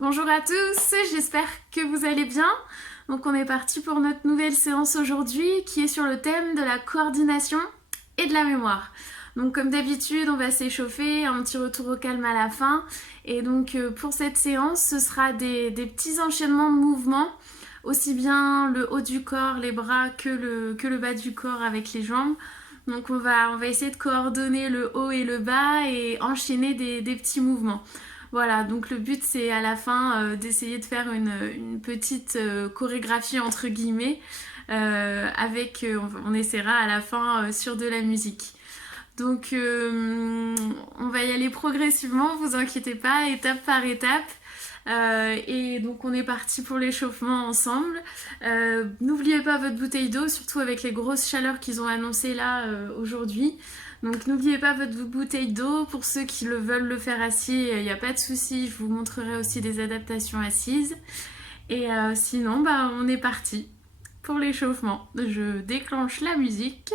Bonjour à tous, j'espère que vous allez bien. Donc on est parti pour notre nouvelle séance aujourd'hui qui est sur le thème de la coordination et de la mémoire. Donc comme d'habitude, on va s'échauffer, un petit retour au calme à la fin. Et donc pour cette séance, ce sera des petits enchaînements de mouvements, aussi bien le haut du corps, les bras que le bas du corps avec les jambes. Donc on va essayer de coordonner le haut et le bas et enchaîner des petits mouvements. Voilà, donc le but c'est à la fin d'essayer de faire une petite chorégraphie entre guillemets on essaiera à la fin sur de la musique. Donc on va y aller progressivement, vous inquiétez pas, étape par étape. Et donc on est parti pour l'échauffement ensemble. N'oubliez pas votre bouteille d'eau, surtout avec les grosses chaleurs qu'ils ont annoncées là aujourd'hui. Donc n'oubliez pas votre bouteille d'eau. Pour ceux qui veulent le faire assis, il n'y a pas de souci, je vous montrerai aussi des adaptations assises. Et sinon, on est parti pour l'échauffement. Je déclenche la musique.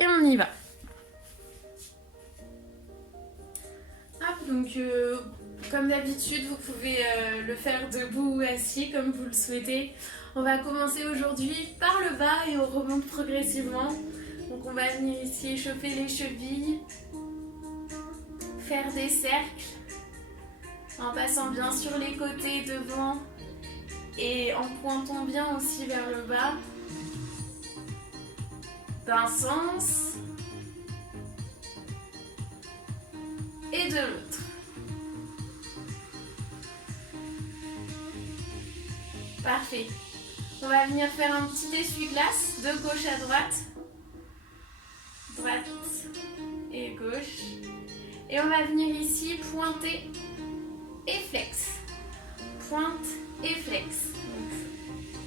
Et on y va. Hop, donc comme d'habitude, vous pouvez le faire debout ou assis comme vous le souhaitez. On va commencer aujourd'hui par le bas et on remonte progressivement. Donc on va venir ici échauffer les chevilles, faire des cercles en passant bien sur les côtés devant et en pointant bien aussi vers le bas d'un sens et de l'autre. Parfait. On va venir faire un petit essuie-glace de gauche à droite. Droite et gauche. Et on va venir ici pointer et flex. Pointe et flex. Donc,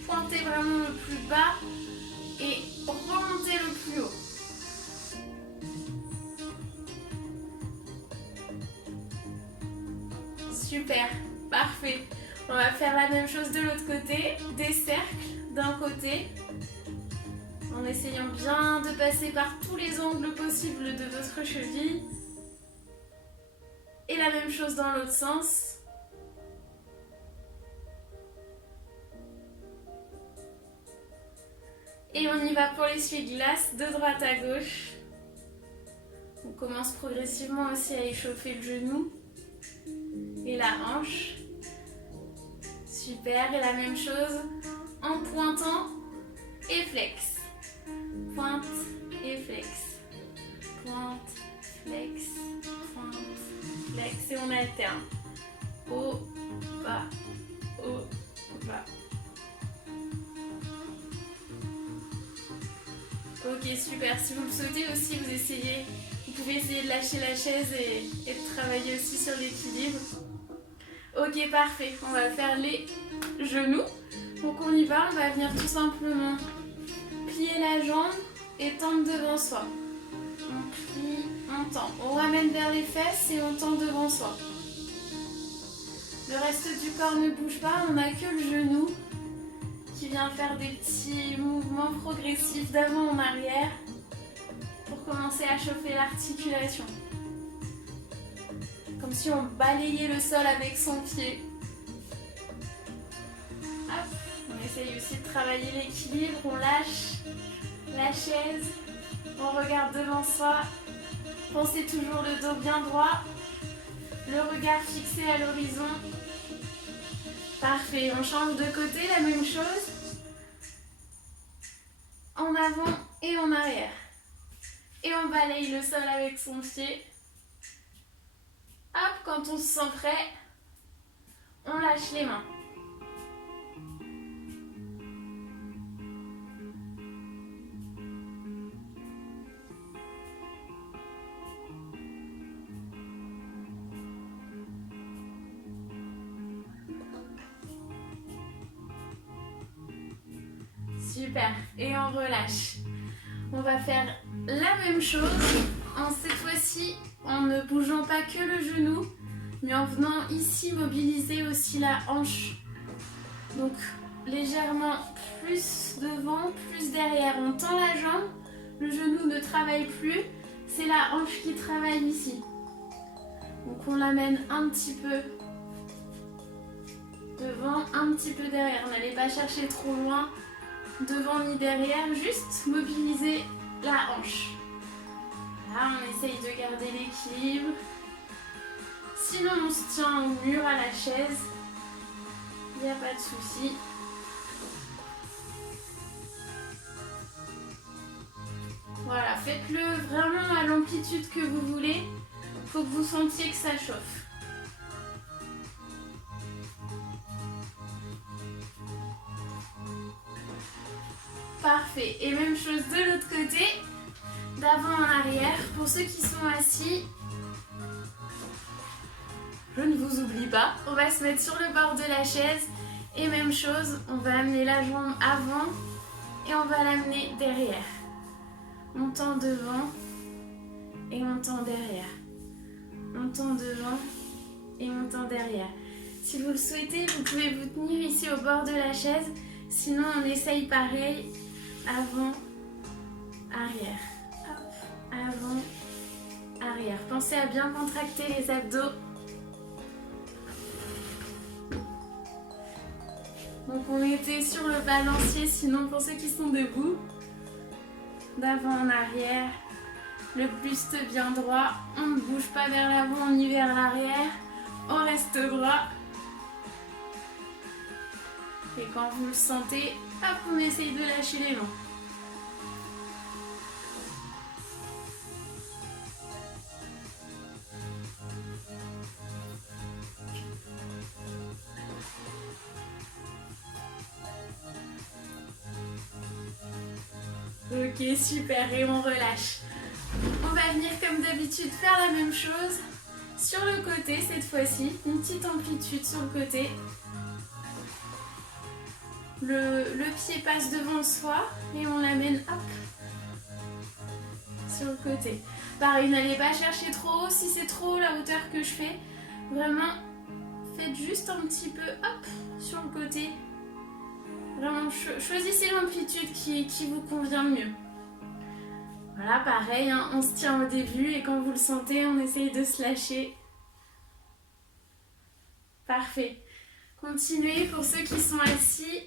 pointer vraiment le plus bas et remonter le plus haut. Super, parfait. On va faire la même chose de l'autre côté, des cercles d'un côté, en essayant bien de passer par tous les angles possibles de votre cheville. Et la même chose dans l'autre sens. Et on y va pour l'essuie-glace de droite à gauche. On commence progressivement aussi à échauffer le genou et la hanche. Super, et la même chose en pointant et flex. Pointe et flex. Pointe, flex, pointe, flex. Et on alterne. Haut, bas, haut, bas. Ok, super. Si vous le souhaitez aussi, vous pouvez essayer de lâcher la chaise et de travailler aussi sur l'équilibre. Ok, parfait. On va faire les genoux. Donc on y va, on va venir tout simplement plier la jambe et tendre devant soi. On plie, on tend. On ramène vers les fesses et on tend devant soi. Le reste du corps ne bouge pas, on n'a que le genou qui vient faire des petits mouvements progressifs d'avant en arrière pour commencer à chauffer l'articulation. Comme si on balayait le sol avec son pied. Hop. On essaye aussi de travailler l'équilibre, on lâche la chaise, on regarde devant soi. Pensez toujours le dos bien droit, le regard fixé à l'horizon. Parfait, on change de côté, la même chose. En avant et en arrière. Et on balaye le sol avec son pied. Hop, quand on se sent prêt, on lâche les mains. Super, et on relâche. On va faire la même chose, cette fois-ci en ne bougeant pas que le genou, mais en venant ici mobiliser aussi la hanche. Donc légèrement plus devant, plus derrière. On tend la jambe, le genou ne travaille plus, c'est la hanche qui travaille ici. Donc on l'amène un petit peu devant, un petit peu derrière. N'allez pas chercher trop loin, devant ni derrière, juste mobiliser la hanche. Là, on essaye de garder l'équilibre. Sinon, on se tient au mur, à la chaise. Il n'y a pas de souci. Voilà, faites-le vraiment à l'amplitude que vous voulez. Il faut que vous sentiez que ça chauffe. Parfait. Et même chose de l'autre côté. D'avant en arrière. Pour ceux qui sont assis, je ne vous oublie pas. On va se mettre sur le bord de la chaise. Et même chose, on va amener la jambe avant et on va l'amener derrière. On tend devant et on tend derrière. On tend devant et on tend derrière. Si vous le souhaitez, vous pouvez vous tenir ici au bord de la chaise. Sinon, on essaye pareil. Avant, arrière. Hop, avant, arrière. Pensez à bien contracter les abdos. Donc on était sur le balancier, sinon pour ceux qui sont debout, d'avant en arrière, le buste bien droit, on ne bouge pas vers l'avant ni vers l'arrière, on reste droit. Et quand vous le sentez, hop, on essaye de lâcher l'élan. Ok, super, et on relâche. On va venir comme d'habitude faire la même chose sur le côté cette fois-ci. Une petite amplitude sur le côté. Le pied passe devant soi et on l'amène hop sur le côté. Pareil, n'allez pas chercher trop haut. Si c'est trop haut la hauteur que je fais, vraiment faites juste un petit peu hop sur le côté. Vraiment, choisissez l'amplitude qui vous convient le mieux. Voilà, pareil, hein, on se tient au début et quand vous le sentez, on essaye de se lâcher. Parfait. Continuez pour ceux qui sont assis.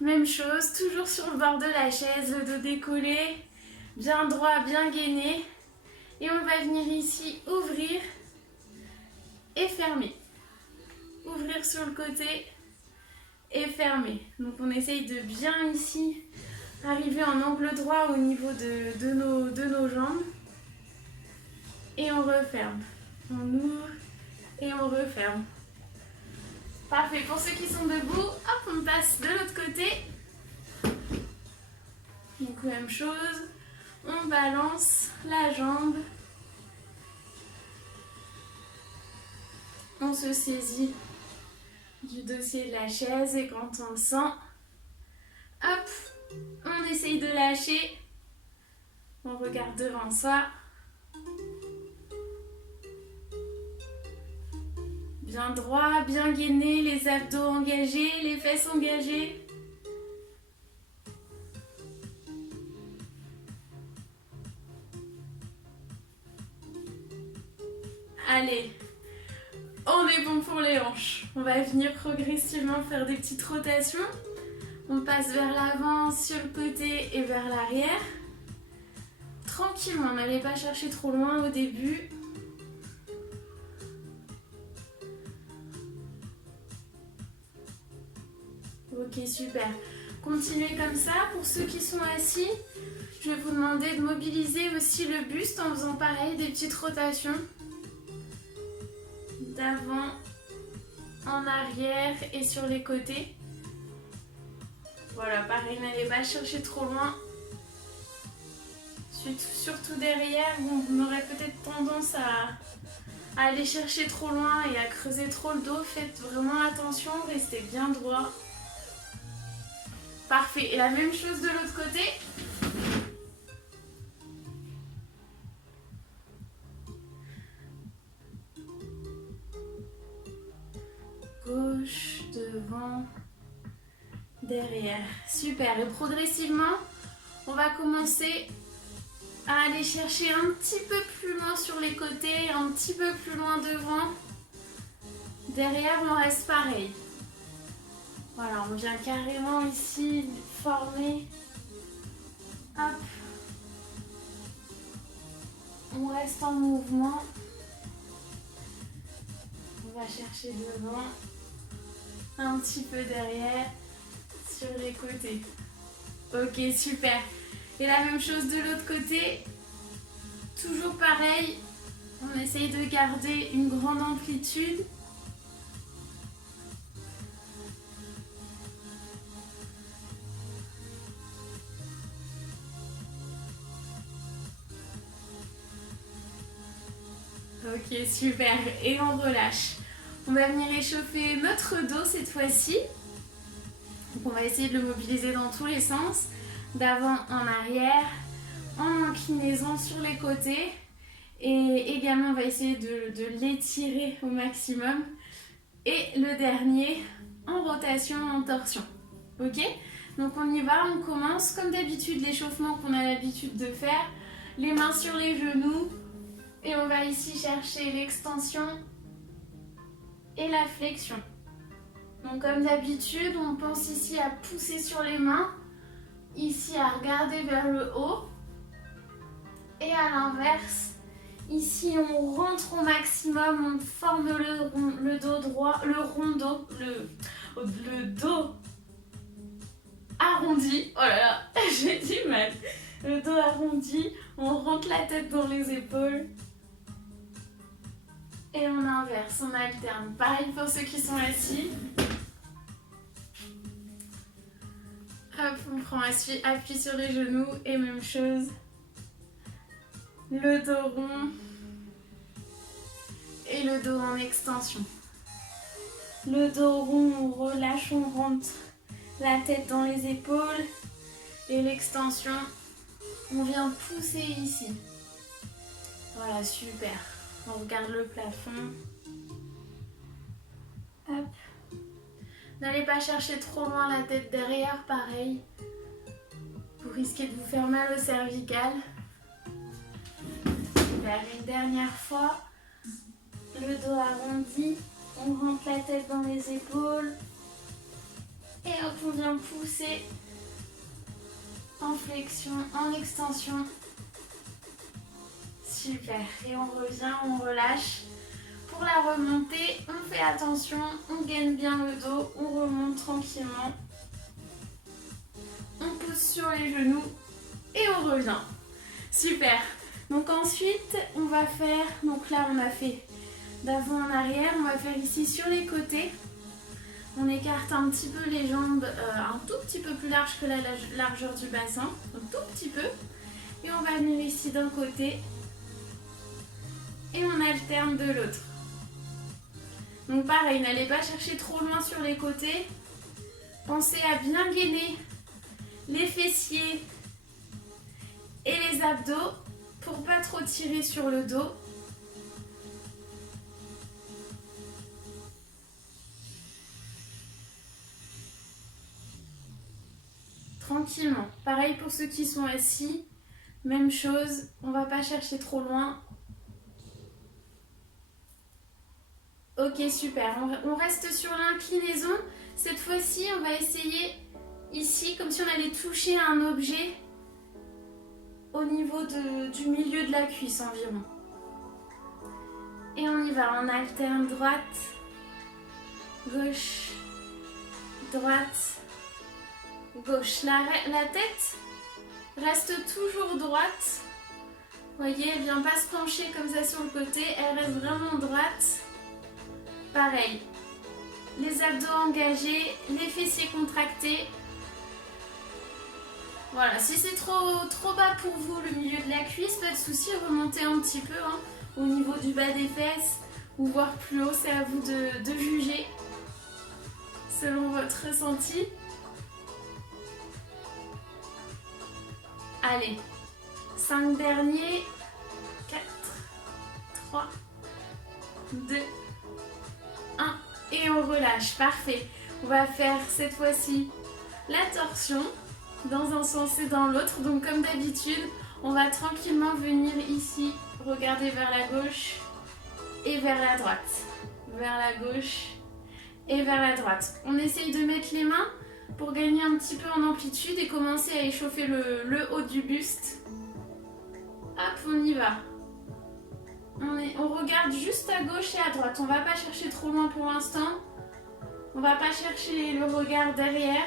Même chose, toujours sur le bord de la chaise, le dos décollé, bien droit, bien gainé. Et on va venir ici ouvrir et fermer. Ouvrir sur le côté et fermer. Donc on essaye de bien ici arriver en angle droit au niveau de nos jambes. Et on referme. On ouvre et on referme. Parfait. Pour ceux qui sont debout, hop, on passe de l'autre côté. Donc même chose. On balance la jambe. On se saisit du dossier de la chaise et quand on le sent, hop, on essaye de lâcher. On regarde devant soi. Bien droit, bien gainé, les abdos engagés, les fesses engagées. Allez, on est bon pour les hanches. On va venir progressivement faire des petites rotations. On passe vers l'avant, sur le côté et vers l'arrière. Tranquillement, n'allez pas chercher trop loin au début. Ok, super. Continuez comme ça. Pour ceux qui sont assis, je vais vous demander de mobiliser aussi le buste en faisant pareil, des petites rotations. D'avant, en arrière et sur les côtés. Voilà, pareil, n'allez pas chercher trop loin. Surtout derrière, on aurait peut-être tendance à aller chercher trop loin et à creuser trop le dos. Faites vraiment attention, restez bien droit. Parfait, et la même chose de l'autre côté. Gauche, devant, derrière. Super, et progressivement, on va commencer à aller chercher un petit peu plus loin sur les côtés, un petit peu plus loin devant. Derrière, on reste pareil. Voilà, on vient carrément ici former. Hop. On reste en mouvement. On va chercher devant. Un petit peu derrière. Sur les côtés. Ok, super. Et la même chose de l'autre côté. Toujours pareil. On essaye de garder une grande amplitude. Ok, super. Et on relâche. On va venir échauffer notre dos cette fois-ci. Donc on va essayer de le mobiliser dans tous les sens. D'avant en arrière, en inclinaison sur les côtés. Et également, on va essayer de l'étirer au maximum. Et le dernier, en rotation, en torsion. Ok? Donc on y va, on commence comme d'habitude l'échauffement qu'on a l'habitude de faire. Les mains sur les genoux. Et on va ici chercher l'extension et la flexion. Donc comme d'habitude, on pense ici à pousser sur les mains, ici à regarder vers le haut. Et à l'inverse, ici on rentre au maximum, on forme le dos droit, le rond dos, le dos arrondi. Oh là là, j'ai du mal. Le dos arrondi, on rentre la tête dans les épaules. Et on inverse, on alterne. Pareil pour ceux qui sont assis. Hop, on prend appui sur les genoux et même chose. Le dos rond et le dos en extension. Le dos rond, on relâche, on rentre la tête dans les épaules. Et l'extension, on vient pousser ici. Voilà, super. On regarde le plafond. Hop. N'allez pas chercher trop loin la tête derrière, pareil. Vous risquez de vous faire mal au cervical. Super, une dernière fois. Le dos arrondi. On rentre la tête dans les épaules. Et hop, on vient pousser. En flexion, en extension. Super, et on revient, on relâche. Pour la remontée, on fait attention, on gaine bien le dos, on remonte tranquillement. On pousse sur les genoux et on revient. Super. Donc ensuite, on va faire, donc là on a fait d'avant en arrière, on va faire ici sur les côtés. On écarte un petit peu les jambes, un tout petit peu plus large que la largeur du bassin, un tout petit peu. Et on va venir ici d'un côté. Et on alterne de l'autre. Donc pareil, n'allez pas chercher trop loin sur les côtés. Pensez à bien gainer les fessiers et les abdos pour pas trop tirer sur le dos. Tranquillement. Pareil pour ceux qui sont assis. Même chose, on va pas chercher trop loin. Ok, super. On reste sur l'inclinaison. Cette fois-ci, on va essayer ici, comme si on allait toucher un objet au niveau du milieu de la cuisse environ. Et on y va, on alterne droite, gauche, droite, gauche. La tête reste toujours droite. Vous voyez, elle ne vient pas se pencher comme ça sur le côté, elle reste vraiment droite. Pareil, les abdos engagés, les fessiers contractés. Voilà, si c'est trop bas pour vous le milieu de la cuisse, pas de souci, remontez un petit peu hein, au niveau du bas des fesses ou voir plus haut, c'est à vous de juger selon votre ressenti. Allez, 5 derniers, 4, 3, 2, 1 et on relâche, parfait. On va faire cette fois-ci la torsion dans un sens et dans l'autre. Donc comme d'habitude, On va tranquillement venir ici, regarder vers la gauche et vers la droite. Vers la gauche et vers la droite. On essaye de mettre les mains pour gagner un petit peu en amplitude et commencer à échauffer le haut du buste. Hop, on y va. On regarde juste à gauche et à droite. On va pas chercher trop loin pour l'instant. On va pas chercher le regard derrière.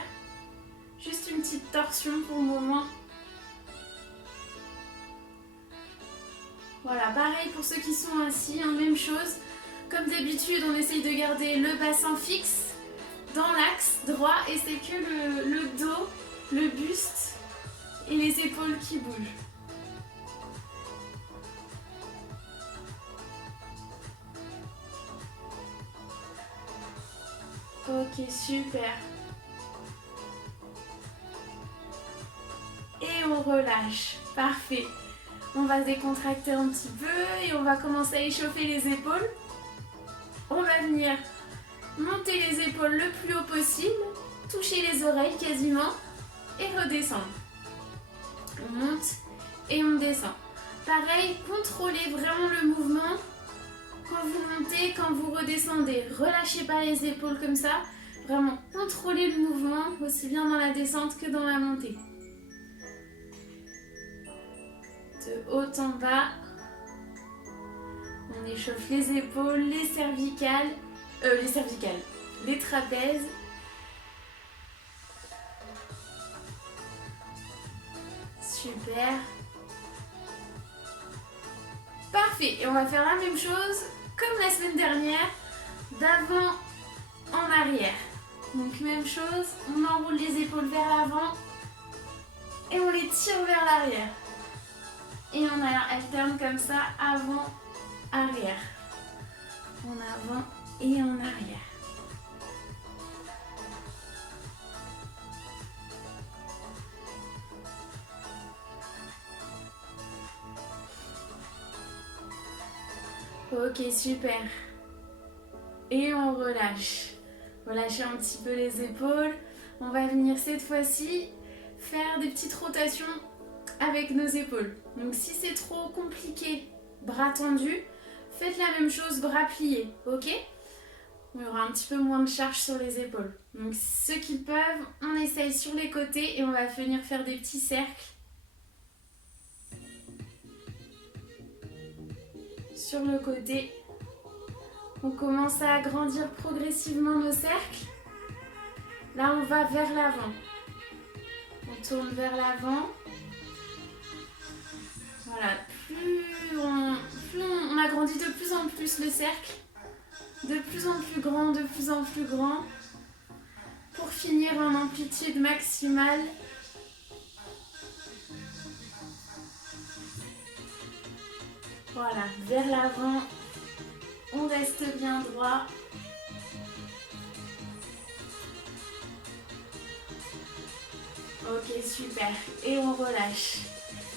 Juste une petite torsion pour le moment. Voilà, pareil pour ceux qui sont assis, hein, même chose. Comme d'habitude, on essaye de garder le bassin fixe dans l'axe droit et c'est que le dos, le buste et les épaules qui bougent. Ok, super. Et on relâche. Parfait. On va se décontracter un petit peu et on va commencer à échauffer les épaules. On va venir monter les épaules le plus haut possible, toucher les oreilles quasiment et redescendre. On monte et on descend. Pareil, contrôlez vraiment le mouvement. Quand vous montez, quand vous redescendez, relâchez pas les épaules comme ça. Vraiment contrôlez le mouvement aussi bien dans la descente que dans la montée. De haut en bas, on échauffe les épaules, les cervicales, les trapèzes. Super. Parfait. Et on va faire la même chose comme la semaine dernière, d'avant en arrière. Donc même chose, on enroule les épaules vers l'avant et on les tire vers l'arrière. Et on alterne comme ça, avant, arrière. En avant et en arrière. Ok, super. Et on relâche. Relâchez un petit peu les épaules. On va venir cette fois-ci faire des petites rotations avec nos épaules. Donc si c'est trop compliqué, bras tendus, faites la même chose, bras pliés, ok? Il y aura un petit peu moins de charge sur les épaules. Donc ceux qui peuvent, on essaye sur les côtés et on va venir faire des petits cercles. Sur le côté. On commence à agrandir progressivement nos cercles. Là, on va vers l'avant. On tourne vers l'avant. Voilà, plus on agrandit de plus en plus le cercle, de plus en plus grand, de plus en plus grand, pour finir en amplitude maximale. Voilà, vers l'avant, on reste bien droit. Ok, super, et on relâche.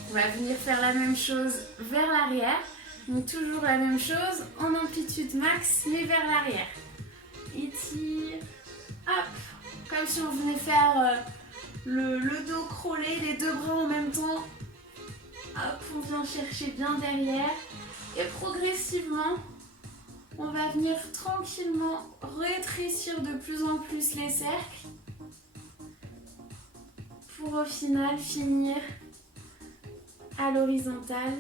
On va venir faire la même chose vers l'arrière. Donc toujours la même chose, en amplitude max, mais vers l'arrière. Étire, hop, comme si on venait faire le dos crawlé, les deux bras en même temps. Hop, on vient chercher bien derrière. Et progressivement, on va venir tranquillement rétrécir de plus en plus les cercles. Pour au final finir à l'horizontale.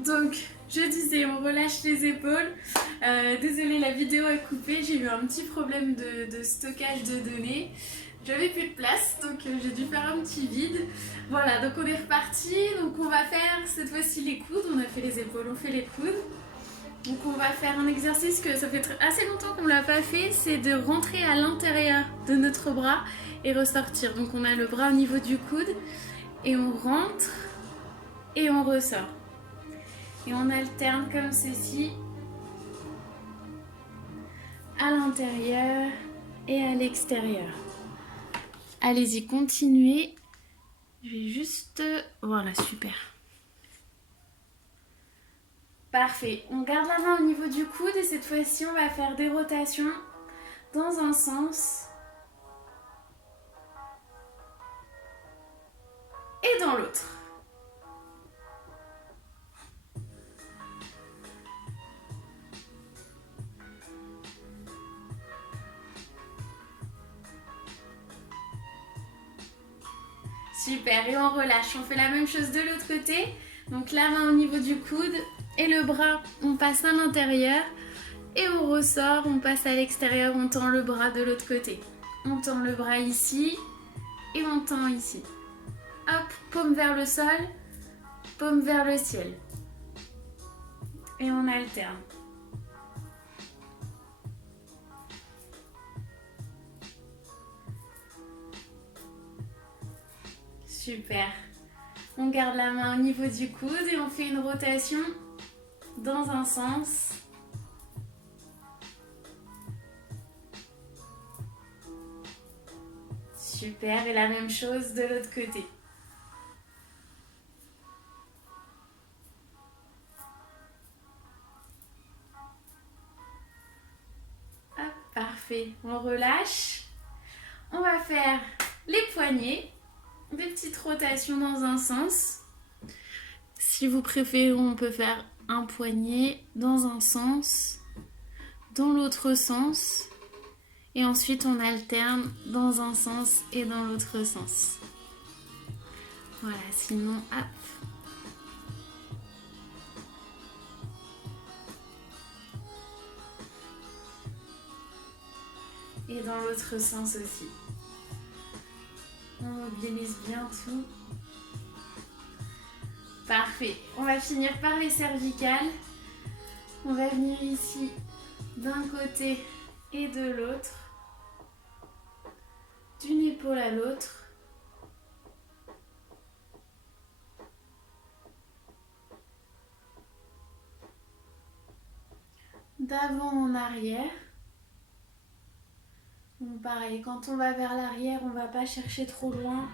Donc, je disais, on relâche les épaules. Désolée, la vidéo est coupée. J'ai eu un petit problème de stockage de données. J'avais plus de place, donc j'ai dû faire un petit vide. Voilà, donc on est reparti. Donc on va faire cette fois-ci les coudes. On a fait les épaules, on fait les coudes. Donc on va faire un exercice que ça fait assez longtemps qu'on ne l'a pas fait. C'est de rentrer à l'intérieur de notre bras et ressortir. Donc on a le bras au niveau du coude et on rentre et on ressort. Et on alterne comme ceci à l'intérieur et à l'extérieur. Allez-y, continuez. Je vais juste... Voilà, super. Parfait. On garde la main au niveau du coude et cette fois-ci, on va faire des rotations dans un sens et dans l'autre. Super, et on relâche. On fait la même chose de l'autre côté. Donc la main au niveau du coude et le bras, on passe à l'intérieur et on ressort, on passe à l'extérieur, on tend le bras de l'autre côté. On tend le bras ici et on tend ici. Hop, paume vers le sol, paume vers le ciel. Et on alterne. Super. On garde la main au niveau du coude et on fait une rotation dans un sens. Super, et la même chose de l'autre côté. Hop, parfait. On relâche. On va faire les poignets. Des petites rotations dans un sens. Si vous préférez, on peut faire un poignet dans un sens, dans l'autre sens. Et ensuite, on alterne dans un sens et dans l'autre sens. Voilà, sinon, hop. Et dans l'autre sens aussi. On mobilise bien tout. Parfait. On va finir par les cervicales. On va venir ici d'un côté et de l'autre. D'une épaule à l'autre. D'avant en arrière. Bon, pareil, quand on va vers l'arrière, on ne va pas chercher trop loin.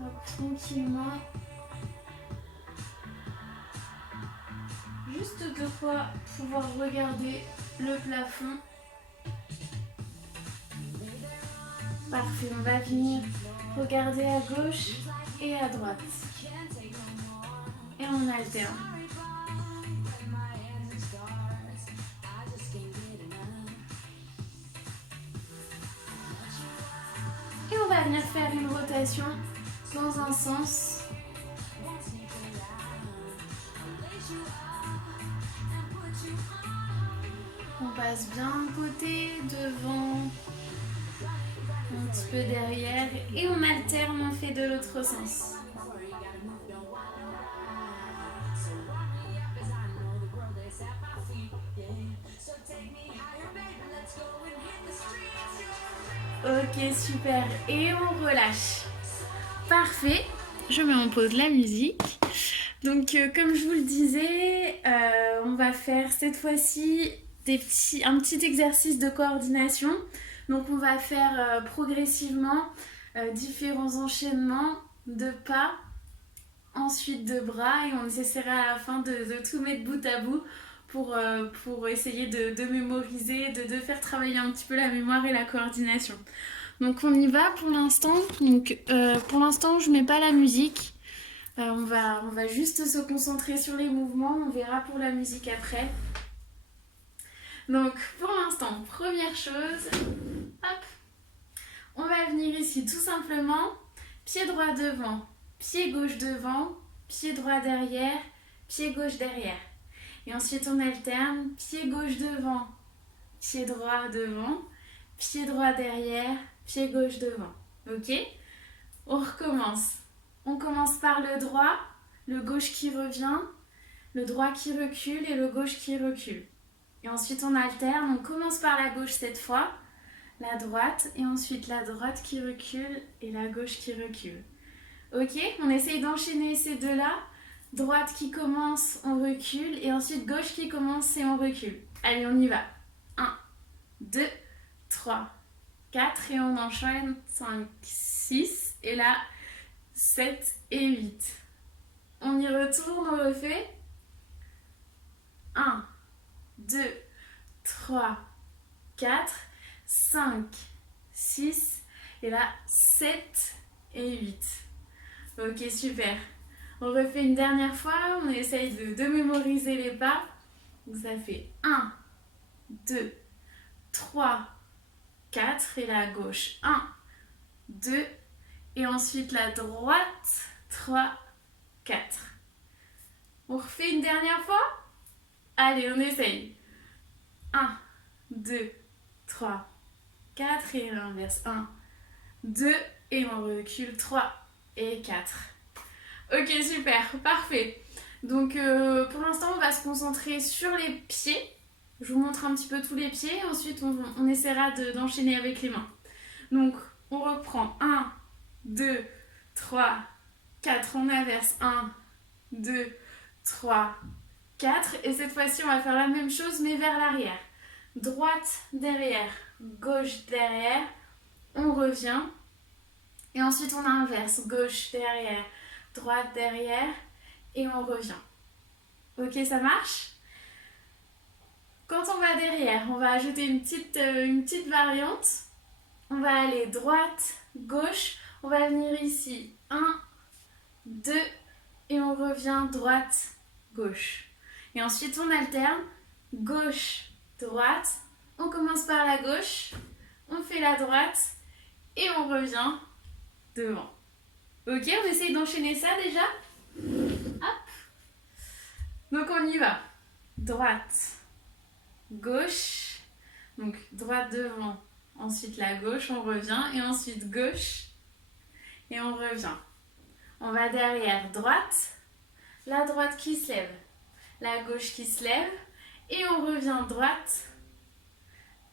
Hop, tranquillement. Juste de quoi pouvoir regarder le plafond. Parfait, on va venir regarder à gauche et à droite. Et on alterne. Et on va venir faire une rotation dans un sens. On passe bien un côté, devant, un petit peu derrière et on alterne, on fait de l'autre sens. Ok, super. Et on relâche. Parfait. Je mets en pause la musique. Donc, comme je vous le disais, on va faire cette fois-ci un petit exercice de coordination. Donc, on va faire progressivement différents enchaînements de pas, ensuite de bras, et on essaiera à la fin de tout mettre bout à bout pour essayer de mémoriser, de faire travailler un petit peu la mémoire et la coordination. Donc on y va pour l'instant. Donc pour l'instant je mets pas la musique. On va juste se concentrer sur les mouvements. On verra pour la musique après. Donc pour l'instant, première chose, hop, on va venir ici tout simplement, pied droit devant, pied gauche devant, pied droit derrière, pied gauche derrière. Et ensuite on alterne, pied gauche devant, pied droit devant, pied droit derrière, pied gauche devant. Ok? On recommence. On commence par le droit, le gauche qui revient, le droit qui recule et le gauche qui recule. Et ensuite on alterne, on commence par la gauche cette fois, la droite, et ensuite la droite qui recule et la gauche qui recule. Ok? On essaye d'enchaîner ces deux-là. Droite qui commence, on recule, et ensuite gauche qui commence et on recule. Allez, on y va. 1, 2, 3, 4, et on enchaîne 5, 6, et là 7 et 8. On y retourne, on refait. 1, 2, 3, 4, 5, 6 Et là, 7 et 8. Ok, super. On refait une dernière fois. On essaye de mémoriser les pas. Donc ça fait 1, 2, 3, 4. Et la gauche, 1, 2. Et ensuite la droite, 3, 4. On refait une dernière fois. Allez, on essaye. 1, 2, 3, 4. Et l'inverse. 1, 2. Et on recule. 3 et 4. Ok, super, parfait. Donc pour l'instant, on va se concentrer sur les pieds. Je vous montre un petit peu tous les pieds. Ensuite, on essaiera d'enchaîner avec les mains. Donc, on reprend 1, 2, 3, 4. On inverse 1, 2, 3, 4. Et cette fois-ci, on va faire la même chose, mais vers l'arrière. Droite derrière, gauche derrière. On revient. Et ensuite, on inverse. Gauche derrière, droite derrière. Et on revient. Ok, ça marche? Quand on va derrière, on va ajouter une petite variante. On va aller droite, gauche. On va venir ici. 1, 2. Et on revient droite, gauche. Et ensuite, on alterne. Gauche, droite. On commence par la gauche. On fait la droite. Et on revient devant. Ok, on essaye d'enchaîner ça déjà. Hop. Donc on y va. Droite, gauche. Donc droite devant. Ensuite la gauche, on revient. Et ensuite gauche. Et on revient. On va derrière droite. La droite qui se lève. La gauche qui se lève. Et on revient droite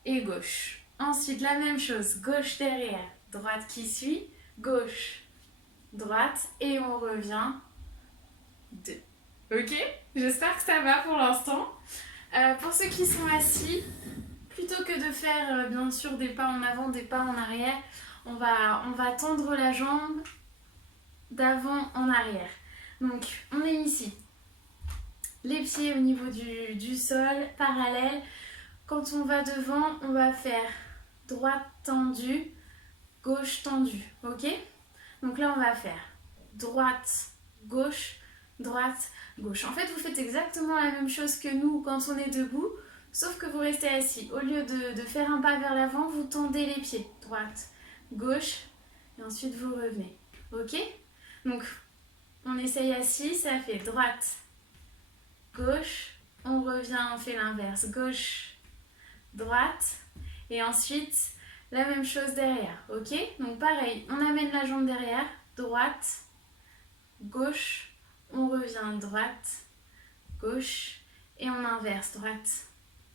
et gauche. Ensuite la même chose. Gauche derrière. Droite qui suit. Gauche, droite. Et on revient 2. Ok? J'espère que ça va pour l'instant. Pour ceux qui sont assis, plutôt que de faire bien sûr des pas en avant, des pas en arrière, on va tendre la jambe d'avant en arrière. Donc on est ici. Les pieds au niveau du sol, parallèles. Quand on va devant, on va faire droite tendue, gauche tendue. Ok? Donc là on va faire droite, gauche, droite, gauche. En fait, vous faites exactement la même chose que nous quand on est debout, sauf que vous restez assis. Au lieu de faire un pas vers l'avant, vous tendez les pieds. Droite, gauche, et ensuite vous revenez. Ok? Donc, on essaye assis, ça fait droite, gauche, on revient, on fait l'inverse. Gauche, droite, et ensuite, la même chose derrière. Ok? Donc pareil, on amène la jambe derrière, droite, gauche, on revient droite, gauche, et on inverse droite,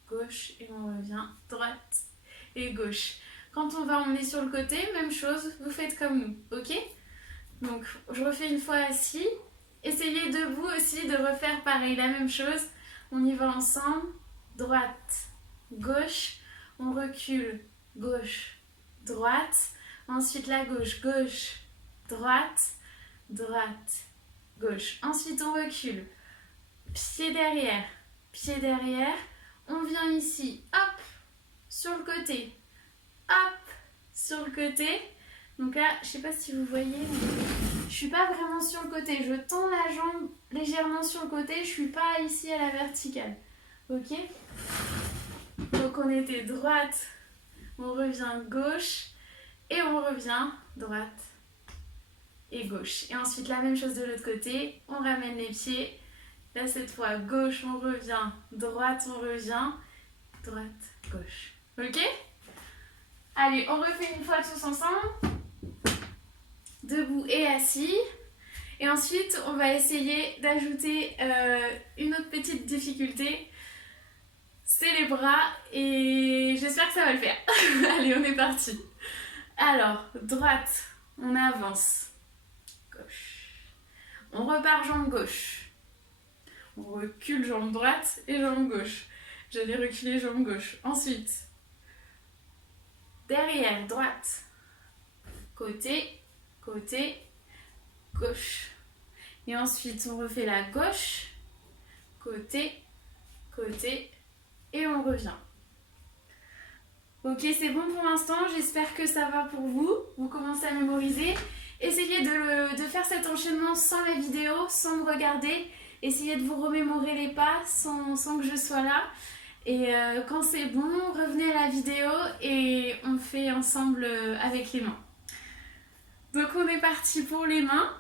gauche, et on revient droite et gauche. Quand on est sur le côté, même chose, vous faites comme nous, ok? Donc, je refais une fois assis. Essayez debout aussi de refaire pareil, la même chose. On y va ensemble. Droite, gauche, on recule, gauche, droite. Ensuite, la gauche, gauche, droite, droite, gauche. Ensuite, on recule. Pied derrière. On vient ici, hop, sur le côté, hop, sur le côté. Donc là, je sais pas si vous voyez, je suis pas vraiment sur le côté. Je tends la jambe légèrement sur le côté, je suis pas ici à la verticale. Ok? Donc on était droite, on revient gauche et on revient droite et gauche. Et ensuite la même chose de l'autre côté, on ramène les pieds. Là cette fois gauche, on revient, droite, on revient, droite, gauche. Ok? Allez, on refait une fois tous ensemble. Debout et assis. Et ensuite, on va essayer d'ajouter une autre petite difficulté. C'est les bras et j'espère que ça va le faire. Allez, on est parti. Alors, droite, on avance. Gauche. On repart jambe gauche. On recule jambe droite et jambe gauche. J'allais reculer jambe gauche. Ensuite, derrière, droite. Côté, côté, gauche. Et ensuite, on refait la gauche, côté, côté, et on revient. Ok, c'est bon pour l'instant, j'espère que ça va pour vous. Vous commencez à mémoriser. Essayez de faire cet enchaînement sans la vidéo, sans me regarder. Essayez de vous remémorer les pas sans que je sois là. Et quand c'est bon, revenez à la vidéo et on fait ensemble avec les mains. Donc on est parti pour les mains.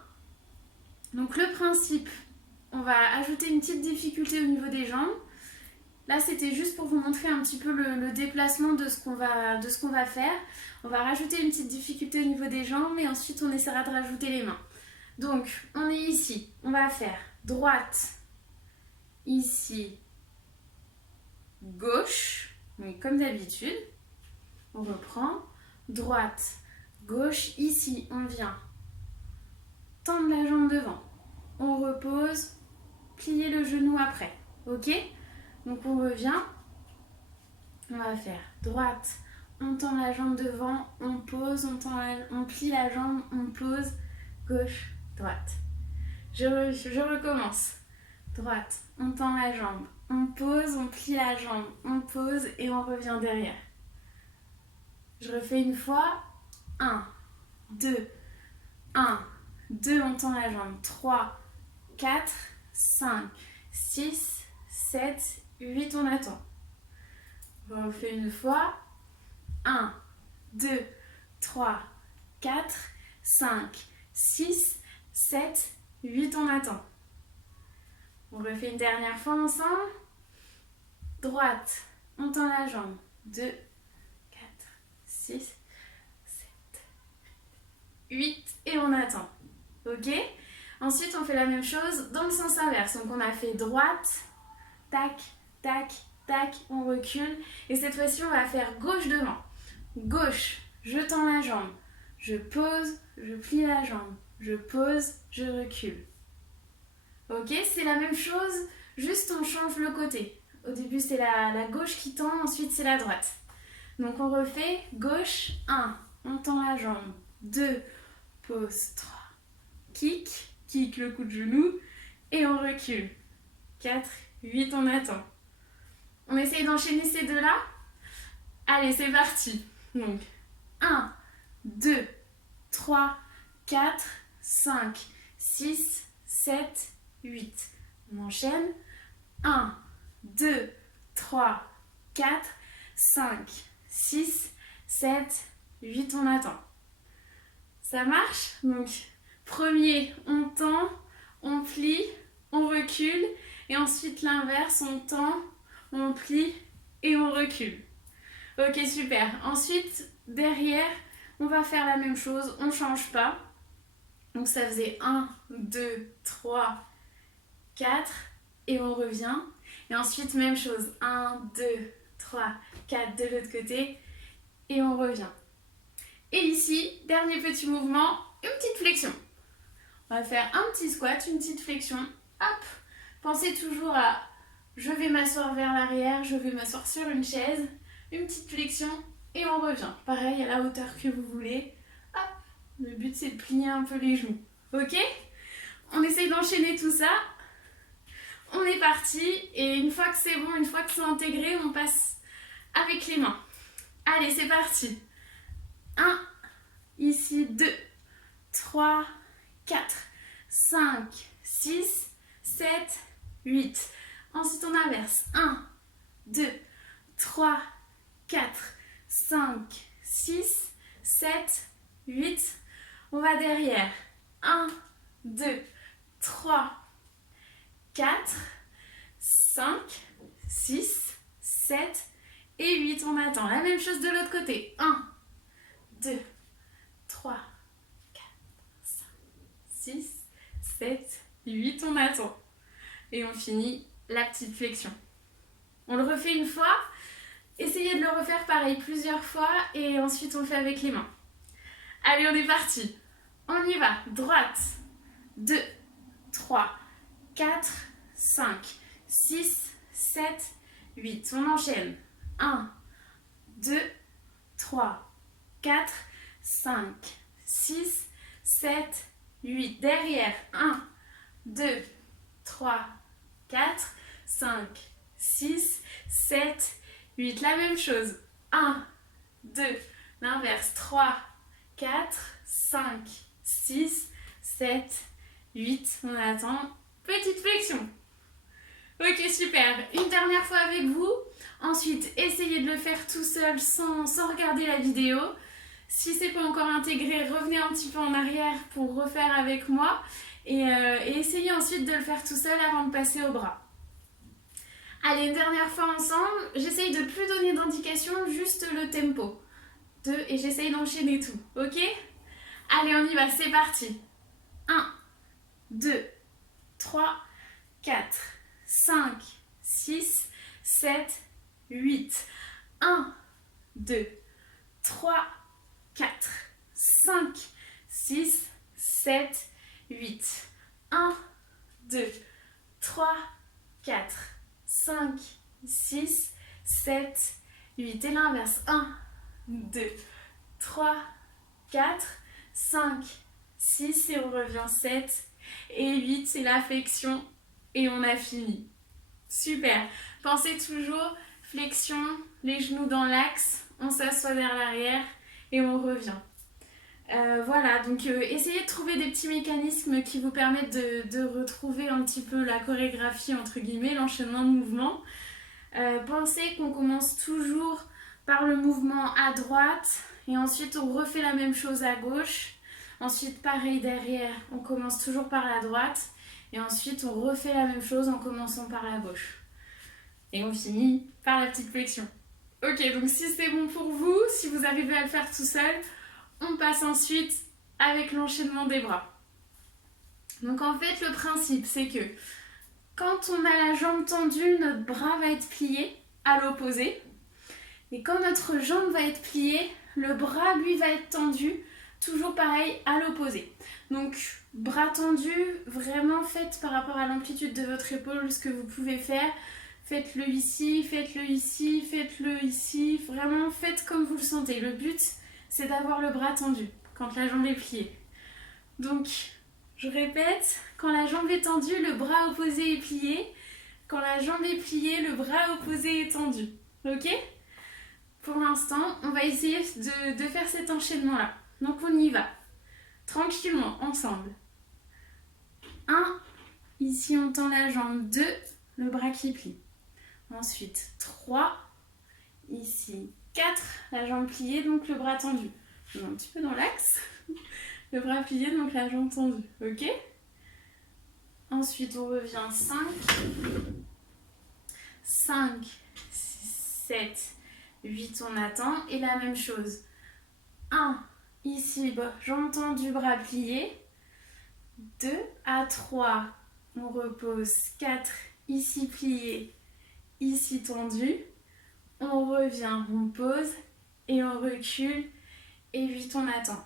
Donc le principe, on va ajouter une petite difficulté au niveau des jambes. Là, c'était juste pour vous montrer un petit peu le déplacement de ce qu'on va faire. On va rajouter une petite difficulté au niveau des jambes et ensuite on essaiera de rajouter les mains. Donc, on est ici. On va faire droite, ici, gauche. Mais comme d'habitude, on reprend. Droite, gauche, ici, on vient tendre la jambe devant. On repose, plier le genou après. Ok ? Donc on revient, on va faire droite, on tend la jambe devant, on pose, on plie la jambe, on pose, gauche, droite. Je recommence. Droite, on tend la jambe, on pose, on plie la jambe, on pose et on revient derrière. Je refais une fois. 1, 2, 1, 2, on tend la jambe. 3, 4, 5, 6, 7, 8, on attend. On refait une fois. 1, 2, 3, 4, 5, 6, 7, 8, on attend. On refait une dernière fois ensemble. Droite, on tend la jambe. 2, 4, 6, 7, 8 et on attend. Ok ? Ensuite, on fait la même chose dans le sens inverse. Donc, on a fait droite, tac, tac, tac, on recule. Et cette fois-ci, on va faire gauche devant. Gauche, je tends la jambe, je pose, je plie la jambe, je pose, je recule. Ok, c'est la même chose, juste on change le côté. Au début, c'est la gauche qui tend, ensuite c'est la droite. Donc on refait gauche, 1, on tend la jambe, 2, pose, 3, kick le coup de genou et on recule. 4, 8, on attend. On essaye d'enchaîner ces deux-là. Allez, c'est parti. Donc, 1, 2, 3, 4, 5, 6, 7, 8. On enchaîne. 1, 2, 3, 4, 5, 6, 7, 8. On attend. Ça marche? Donc, premier, on tend, on plie, on recule. Et ensuite, l'inverse, on tend, on plie et on recule. Ok, super. Ensuite, derrière, on va faire la même chose. On ne change pas. Donc, ça faisait 1, 2, 3, 4. Et on revient. Et ensuite, même chose. 1, 2, 3, 4 de l'autre côté. Et on revient. Et ici, dernier petit mouvement, une petite flexion. On va faire un petit squat, une petite flexion. Hop. Pensez toujours à je vais m'asseoir vers l'arrière, je vais m'asseoir sur une chaise. Une petite flexion et on revient. Pareil, à la hauteur que vous voulez. Hop. Le but, c'est de plier un peu les genoux. Ok ? On essaye d'enchaîner tout ça. On est parti. Et une fois que c'est bon, une fois que c'est intégré, on passe avec les mains. Allez, c'est parti. 1, ici, 2, 3, 4, 5, 6, 7, 8. Ensuite, on inverse. 1, 2, 3, 4, 5, 6, 7, 8. On va derrière. 1, 2, 3, 4, 5, 6, 7 et 8. On attend. La même chose de l'autre côté. 1, 2, 3, 4, 5, 6, 7, 8. On attend. Et on finit la petite flexion. On le refait une fois. Essayez de le refaire pareil plusieurs fois et ensuite on le fait avec les mains. Allez, on est parti. On y va. Droite. 2, 3, 4, 5, 6, 7, 8. On enchaîne. 1, 2, 3, 4, 5, 6, 7, 8. Derrière. 1, 2, 3, 4, 5, 6, 7, 8. La même chose. 1, 2, l'inverse, 3, 4, 5, 6, 7, 8, on attend, petite flexion. Ok, super, une dernière fois avec vous, ensuite essayez de le faire tout seul sans regarder la vidéo. Si c'est pas encore intégré, revenez un petit peu en arrière pour refaire avec moi et essayez ensuite de le faire tout seul avant de passer au bras. Allez, une dernière fois ensemble, j'essaye de plus donner d'indications, juste le tempo. 2 et j'essaye d'enchaîner tout, ok? Allez, on y va, c'est parti. 1, 2, 3, 4, 5, 6, 7, 8. 1, 2, 3, 4, 5, 6, 7, 8. 1, 2, 3, 4, 5, 6, 7, 8. Et l'inverse. 1, 2, 3, 4, 5, 6 et on revient 7 et 8, c'est la flexion et on a fini. Super. Pensez toujours flexion, les genoux dans l'axe, on s'assoit vers l'arrière et on revient. Voilà, donc essayez de trouver des petits mécanismes qui vous permettent de retrouver un petit peu la chorégraphie, entre guillemets, l'enchaînement de mouvements. Pensez qu'on commence toujours par le mouvement à droite et ensuite on refait la même chose à gauche. Ensuite, pareil derrière, on commence toujours par la droite et ensuite on refait la même chose en commençant par la gauche. Et on finit par la petite flexion. Ok, donc si c'est bon pour vous, si vous arrivez à le faire tout seul, on passe ensuite avec l'enchaînement des bras. Donc en fait, le principe, c'est que quand on a la jambe tendue, notre bras va être plié à l'opposé. Et quand notre jambe va être pliée, le bras, lui, va être tendu, toujours pareil, à l'opposé. Donc, bras tendus, vraiment faites par rapport à l'amplitude de votre épaule ce que vous pouvez faire. Faites-le ici, faites-le ici, faites-le ici. Vraiment, faites comme vous le sentez. Le but, c'est d'avoir le bras tendu quand la jambe est pliée. Donc, je répète, quand la jambe est tendue, le bras opposé est plié. Quand la jambe est pliée, le bras opposé est tendu. Ok ? Pour l'instant, on va essayer de faire cet enchaînement-là. Donc, on y va. Tranquillement, ensemble. 1, ici on tend la jambe. 2, le bras qui plie. Ensuite, 3, ici 4, la jambe pliée, donc le bras tendu. Je mets un petit peu dans l'axe. Le bras plié, donc la jambe tendue. Ok ? Ensuite, on revient 5, 7, 8, on attend. Et la même chose. 1, ici, jambe tendue, bras plié. 2 à 3, on repose. 4, ici plié, ici tendu. On revient, on pose et on recule. Et 8, on attend.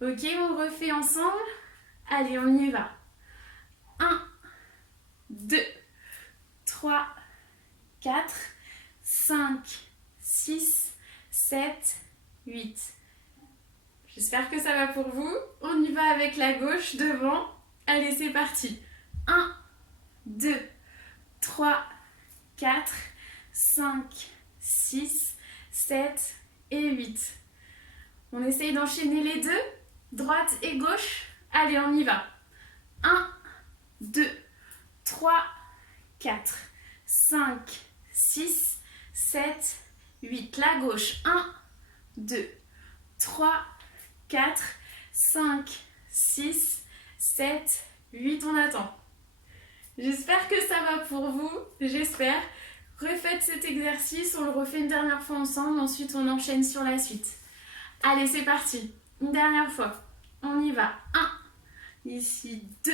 Ok, on refait ensemble. Allez, on y va. 1, 2, 3, 4, 5, 6, 7, 8. J'espère que ça va pour vous. On y va avec la gauche devant. Allez, c'est parti. 1, 2, 3, 4, 5, 6, 7 et 8. On essaye d'enchaîner les deux, droite et gauche. Allez, on y va. 1, 2, 3, 4, 5, 6, 7, 8. La gauche. 1, 2, 3, 4, 5, 6, 7, 8. On attend. J'espère que ça va pour vous. J'espère. Refaites cet exercice. On le refait une dernière fois ensemble. Ensuite, on enchaîne sur la suite. Allez, c'est parti. Une dernière fois. On y va. 1. Ici, 2,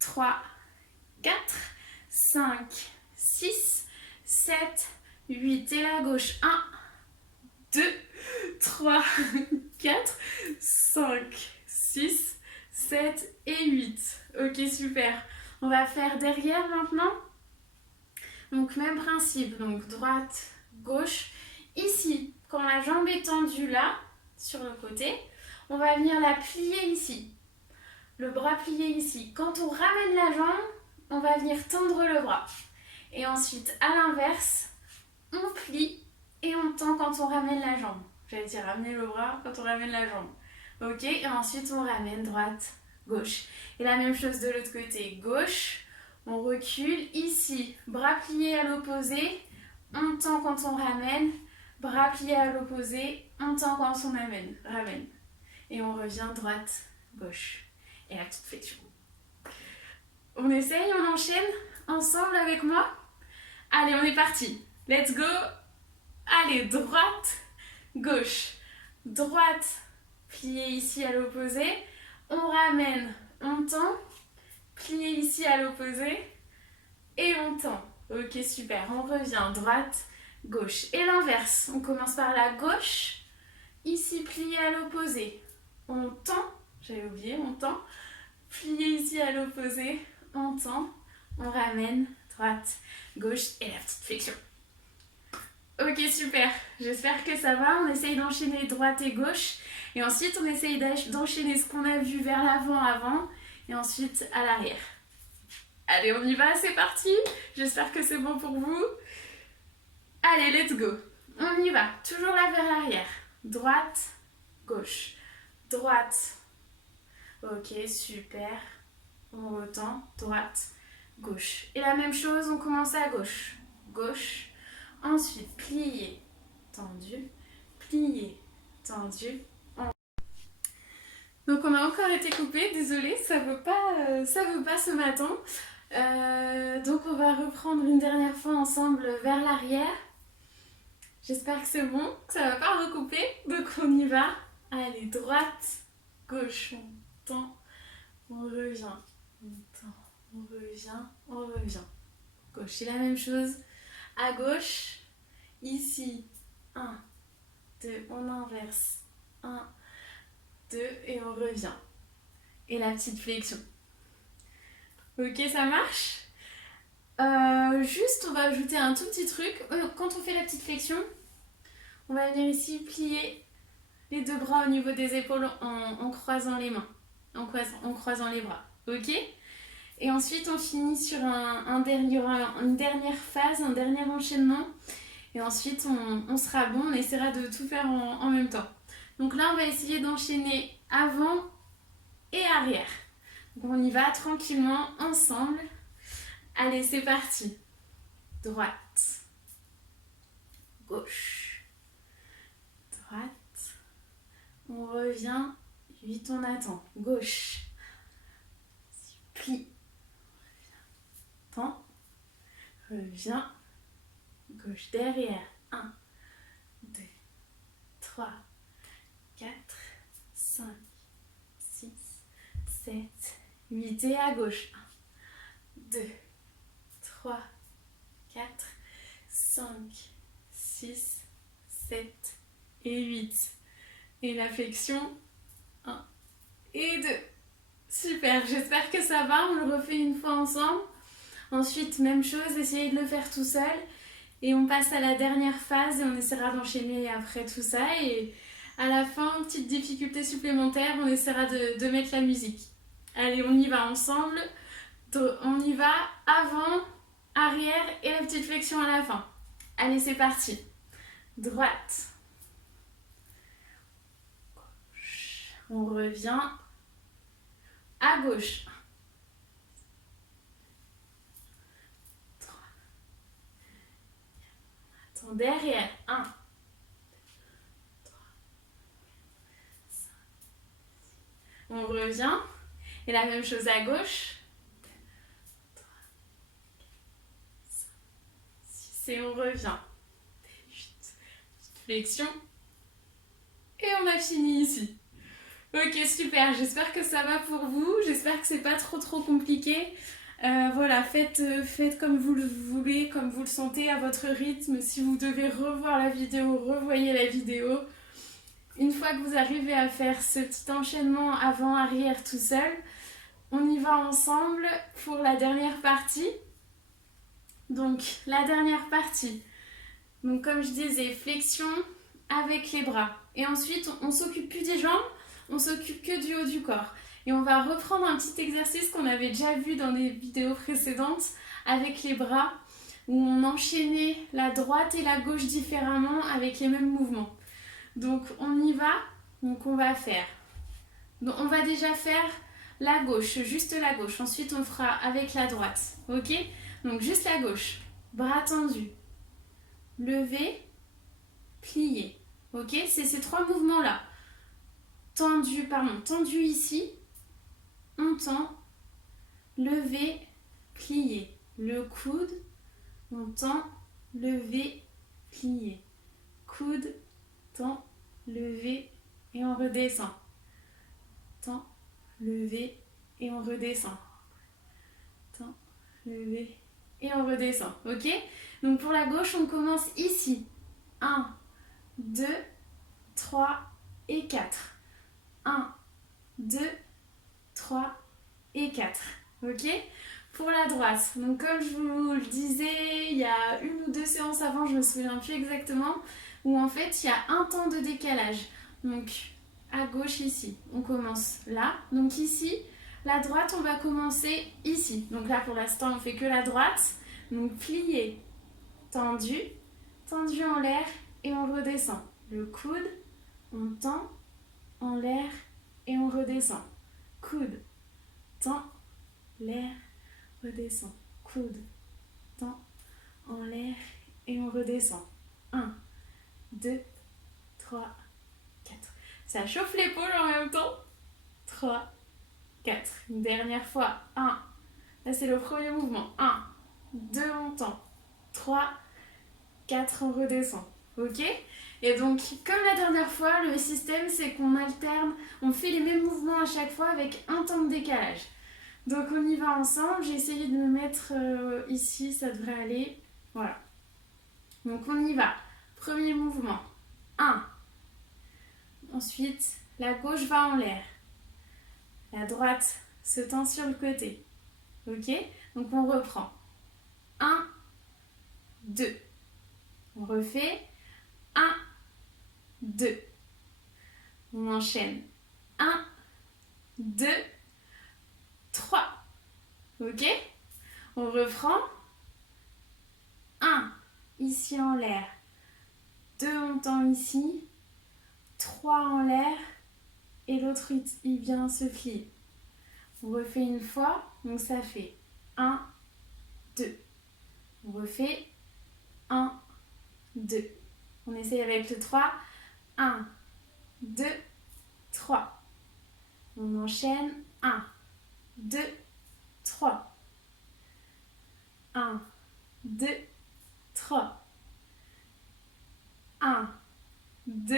3, 4, 5, 6, 7, 8. Et la gauche. 1, 2, 3, 4, 5, 6, 7 et 8. Ok, super. On va faire derrière maintenant. Donc, même principe. Donc, droite, gauche. Ici, quand la jambe est tendue là, sur le côté, on va venir la plier ici. Le bras plié ici. Quand on ramène la jambe, on va venir tendre le bras. Et ensuite, à l'inverse, on plie et on tend quand on ramène la jambe. J'allais dire ramener le bras quand on ramène la jambe. Ok, et ensuite on ramène droite, gauche. Et la même chose de l'autre côté, gauche, on recule. Ici, bras pliés à l'opposé, on tend quand on ramène, bras pliés à l'opposé, on tend quand on ramène. Et on revient droite, gauche. Et la petite flexion. On essaye, on enchaîne ensemble avec moi. Allez, on est parti. Let's go. Allez, droite, gauche. Droite, plié ici à l'opposé. On ramène, on tend. Plié ici à l'opposé. Et on tend. Ok, super. On revient droite, gauche. Et l'inverse. On commence par la gauche. Ici, plié à l'opposé. On tend. J'avais oublié, on tend. Plié ici à l'opposé. On tend. On ramène droite, gauche et la petite flexion. Ok, super. J'espère que ça va. On essaye d'enchaîner droite et gauche. Et ensuite, on essaye d'enchaîner ce qu'on a vu vers l'avant avant. Et ensuite, à l'arrière. Allez, on y va. C'est parti. J'espère que c'est bon pour vous. Allez, let's go. On y va. Toujours là vers l'arrière. Droite, gauche. Droite. Ok, super. On retend. Droite, gauche. Et la même chose, on commence à gauche. Gauche. Ensuite, plié, tendu, plié, tendu. Donc on a encore été coupé, désolée, ça veut pas ce matin. Donc on va reprendre une dernière fois ensemble vers l'arrière. J'espère que c'est bon, que ça va pas recouper. Donc on y va. Allez, droite, gauche, on tend, on revient, on tend, on revient, on revient. Gauche, c'est la même chose. À gauche, ici, 1, 2, on inverse, 1, 2, et on revient. Et la petite flexion. Ok, ça marche. Juste, on va ajouter un tout petit truc. Quand on fait la petite flexion, on va venir ici plier les deux bras au niveau des épaules en croisant les mains, en croisant les bras. Ok ? Et ensuite, on finit sur il y aura une dernière phase, un dernier enchaînement. Et ensuite, on sera bon, on essaiera de tout faire en même temps. Donc là, on va essayer d'enchaîner avant et arrière. Donc on y va tranquillement, ensemble. Allez, c'est parti. Droite, gauche, droite. On revient, vite on attend. Gauche, plie. Reviens, gauche derrière, 1, 2, 3, 4, 5, 6, 7, 8 et à gauche, 1, 2, 3, 4, 5, 6, 7 et 8. Et la flexion, 1 et 2. Super, j'espère que ça va, on le refait une fois ensemble. Ensuite, même chose, essayez de le faire tout seul. Et on passe à la dernière phase et on essaiera d'enchaîner après tout ça. Et à la fin, petite difficulté supplémentaire, on essaiera de mettre la musique. Allez, on y va ensemble. On y va avant, arrière et la petite flexion à la fin. Allez, c'est parti. Droite. Gauche. On revient. À gauche. Derrière, 1, 2, 3, 4, 5, 6. On revient. Et la même chose à gauche. 2, 3, 4, 5, 6. Et on revient. 8. Flexion. Et on a fini ici. Ok, super. J'espère que ça va pour vous. J'espère que c'est pas trop compliqué. Voilà, faites comme vous le voulez, comme vous le sentez, à votre rythme. Si vous devez revoir la vidéo, revoyez la vidéo. Une fois que vous arrivez à faire ce petit enchaînement avant-arrière tout seul, on y va ensemble pour la dernière partie. Donc, la dernière partie. Donc, comme je disais, flexion avec les bras. Et ensuite, on s'occupe plus des jambes, on s'occupe que du haut du corps. Et on va reprendre un petit exercice qu'on avait déjà vu dans des vidéos précédentes avec les bras. où on enchaînait la droite et la gauche différemment avec les mêmes mouvements. Donc on y va, donc on va faire. Donc on va déjà faire la gauche, juste la gauche. Ensuite on fera avec la droite, ok? Donc juste la gauche, bras tendus, lever, plier, ok? C'est ces 3 mouvements-là. Tendu ici, on tend, lever, plier. Le coude, on tend, lever, plier. Coude, tend, lever et on redescend. Tend, lever et on redescend. Tend, lever et on redescend. Ok? Donc pour la gauche, on commence ici. 1, 2, 3 et 4. 1, 2, 3 et 4. Ok? Pour la droite, donc comme je vous le disais, il y a 1 ou 2 séances avant, je ne me souviens plus exactement, où en fait il y a un temps de décalage. Donc à gauche ici, on commence là. Donc ici, la droite, on va commencer ici. Donc là pour l'instant, on fait que la droite. Donc plié, tendu, tendu en l'air et on redescend. Le coude, on tend en l'air et on redescend. Coude, tend, l'air, redescend. Coude, tend, en l'air et on redescend. 1, 2, 3, 4. Ça chauffe l'épaule en même temps. 3, 4. Une dernière fois. 1. Là, c'est le premier mouvement. 1, 2, on tend. 3, 4, on redescend. Ok? Et donc, comme la dernière fois, le système, c'est qu'on alterne, on fait les mêmes mouvements à chaque fois avec un temps de décalage. Donc, on y va ensemble. J'ai essayé de me mettre ici, ça devrait aller. Voilà. Donc, on y va. Premier mouvement. 1. Ensuite, la gauche va en l'air. La droite se tend sur le côté. Ok? Donc, on reprend. 1, 2. On refait. 1, 2. On enchaîne. 1, 2, 3. Ok? On reprend. 1, ici en l'air. 2, on tend ici. 3 en l'air. Et l'autre, il vient se plier. On refait une fois. Donc ça fait 1, 2. On refait. 1, 2. On essaye avec le 3. 1, 2, 3. On enchaîne. 1, 2, 3. 1, 2, 3. 1, 2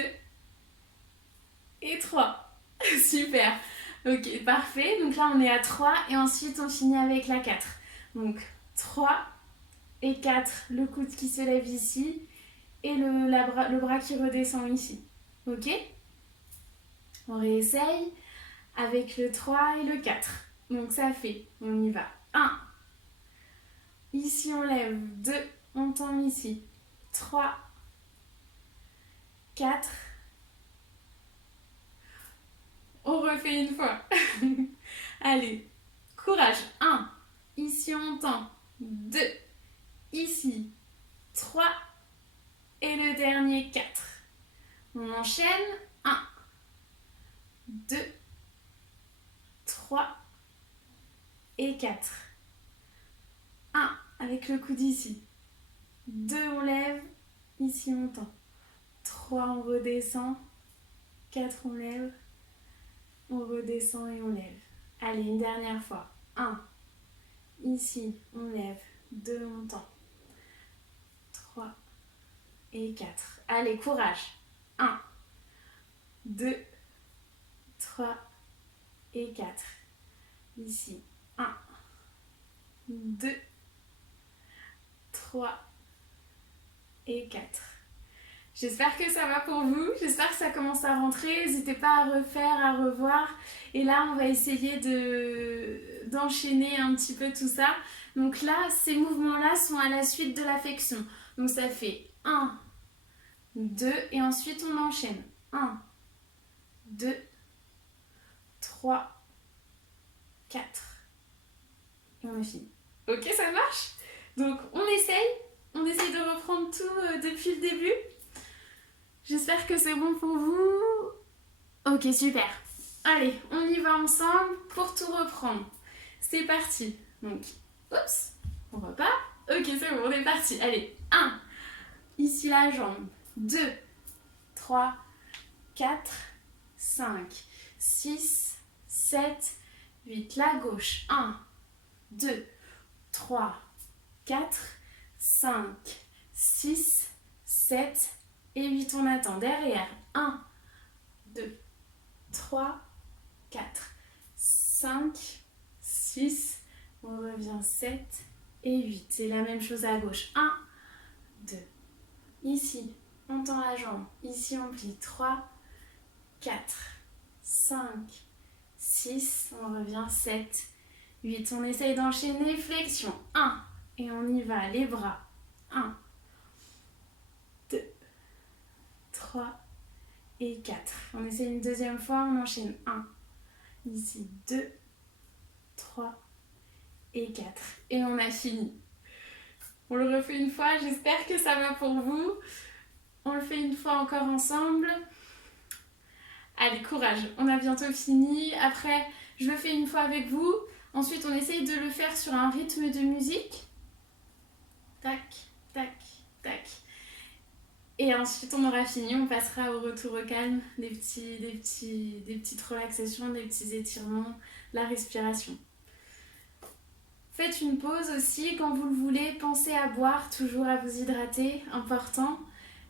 et 3. Super. Ok, parfait. Donc là, on est à 3 et ensuite, on finit avec la 4. Donc 3 et 4. Le coude qui se lève ici et le bras qui redescend ici. Ok? On réessaye avec le 3 et le 4. Donc ça fait, on y va. 1. Ici, on lève. 2. On tend ici. 3. 4. On refait une fois. Allez, courage. 1. Ici, on tend. 2. Ici. 3. Et le dernier, 4. On enchaîne. 1, 2, 3 et 4. 1 avec le coude ici. 2, on lève. Ici, on tend. 3, on redescend. 4, on lève. On redescend et on lève. Allez, une dernière fois. 1. Ici, on lève. 2, on tend. 3 et 4. Allez, courage. 1, 2, 3 et 4. Ici, 1, 2, 3 et 4. J'espère que ça va pour vous, j'espère que ça commence à rentrer, n'hésitez pas à refaire, à revoir. Et là, on va essayer d'enchaîner un petit peu tout ça. Donc là, ces mouvements-là sont à la suite de la flexion. Donc ça fait 1, 2 et ensuite on enchaîne. 1, 2, 3, 4. Et on a fini. Ok, ça marche? Donc on essaye de reprendre tout depuis le début. J'espère que c'est bon pour vous. Ok, super. Allez, on y va ensemble pour tout reprendre. C'est parti. Donc, oups, on repart. Ok, c'est bon, on est parti. Allez, 1. Ici la jambe. 2, 3, 4, 5, 6, 7, 8. La gauche. 1, 2, 3, 4, 5, 6, 7 et 8. On attend derrière. 1, 2, 3, 4, 5, 6. On revient 7 et 8. C'est la même chose à gauche. 1, 2. Ici, on tend la jambe. Ici, on plie. 3, 4, 5, 6. On revient 7, 8. On essaye d'enchaîner. Flexion. 1. Et on y va. Les bras. 1, 2, 3 et 4. On essaye une deuxième fois. On enchaîne. 1. Ici, 2, 3 et 4. Et on a fini. On le refait une fois. J'espère que ça va pour vous. On le fait une fois encore ensemble. Allez, courage. On a bientôt fini. Après, je le fais une fois avec vous. Ensuite, on essaye de le faire sur un rythme de musique. Tac, tac, tac. Et ensuite, on aura fini. On passera au retour au calme. Des petites relaxations, des petits étirements, la respiration. Faites une pause aussi quand vous le voulez. Pensez à boire, toujours à vous hydrater, important.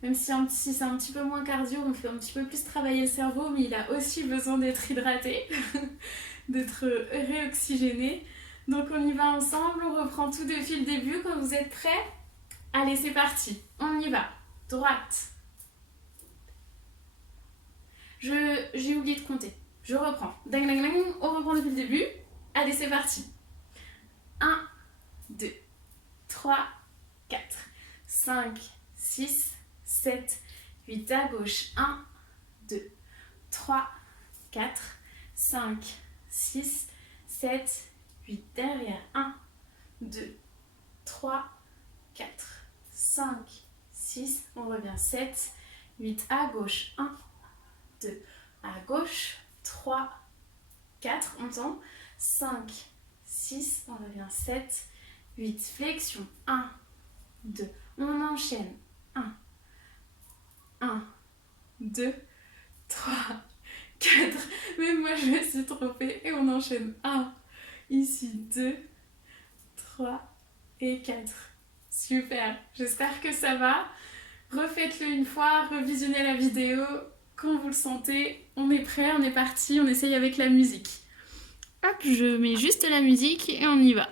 Même si c'est un petit peu moins cardio, on fait un petit peu plus travailler le cerveau, mais il a aussi besoin d'être hydraté, d'être réoxygéné. Donc on y va ensemble, on reprend tout depuis le début. Quand vous êtes prêts, allez, c'est parti, on y va. Droite. J'ai oublié de compter. Je reprends. Ding, ding, ding. On reprend depuis le début. Allez, c'est parti. 1, 2, 3, 4, 5, 6, 7, 8 à gauche. 1, 2, 3, 4, 5, 6, 7, 8 derrière. 1, 2, 3, 4, 5, 6. On revient. 7, 8 à gauche. 1, 2, à gauche. 3, 4. On tend. 5, 6, on revient. 7, 8, flexion. 1, 2, on enchaîne. 1, 2, 3, 4. Même moi, je me suis trompée. Et on enchaîne. 1, ici, 2, 3 et 4. Super, j'espère que ça va. Refaites-le une fois, revisionnez la vidéo quand vous le sentez. On est prêt, on est parti, on essaye avec la musique. Hop, je mets juste la musique et on y va.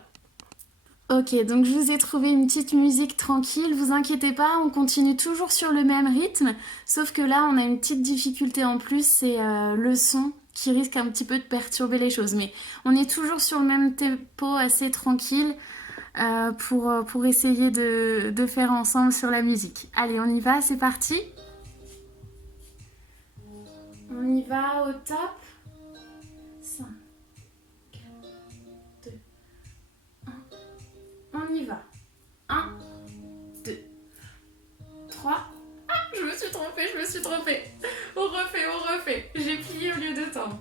Ok, donc je vous ai trouvé une petite musique tranquille, vous inquiétez pas, on continue toujours sur le même rythme, sauf que là on a une petite difficulté en plus, c'est le son qui risque un petit peu de perturber les choses. Mais on est toujours sur le même tempo assez tranquille pour essayer de faire ensemble sur la musique. Allez, on y va, c'est parti. On y va au top. 5, 4, 2, 1. On y va. 1, 2, 3. Ah, je me suis trompée. On refait. J'ai plié au lieu de tendre.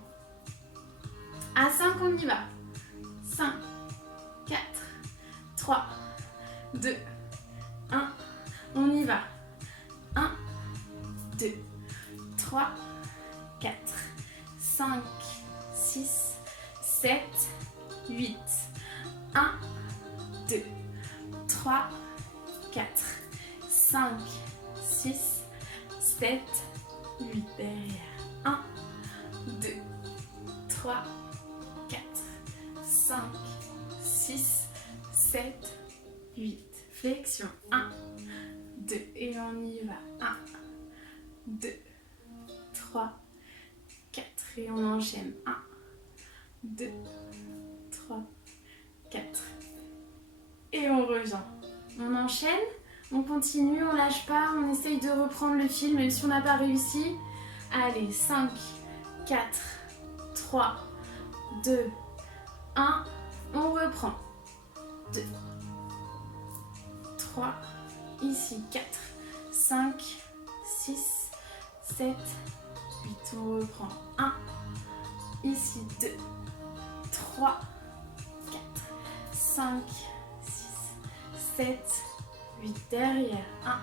À 5, on y va. 5, 4, 3, 2, 1. On y va. 1, 2, 3, 4, 5, 6, 7, 8. 1, 2, 3, 4, 5, 6, 7, 8. Derrière. 1, 2, 3, 4, 5, 6, 7, 8. Flexion. 1, 2. Et on y va. 1, 2, 3, 4. Et on enchaîne. 1, 2, 3, 4. Et on revient. On enchaîne, on continue, on lâche pas, on essaye de reprendre le fil, même si on n'a pas réussi. Allez, 5, 4, 3, 2, 1. On reprend. 2, 3, ici 4, 5, 6, 7, 8, on reprend 1, ici 2, 3, 4, 5, 6, 7, 8, derrière 1,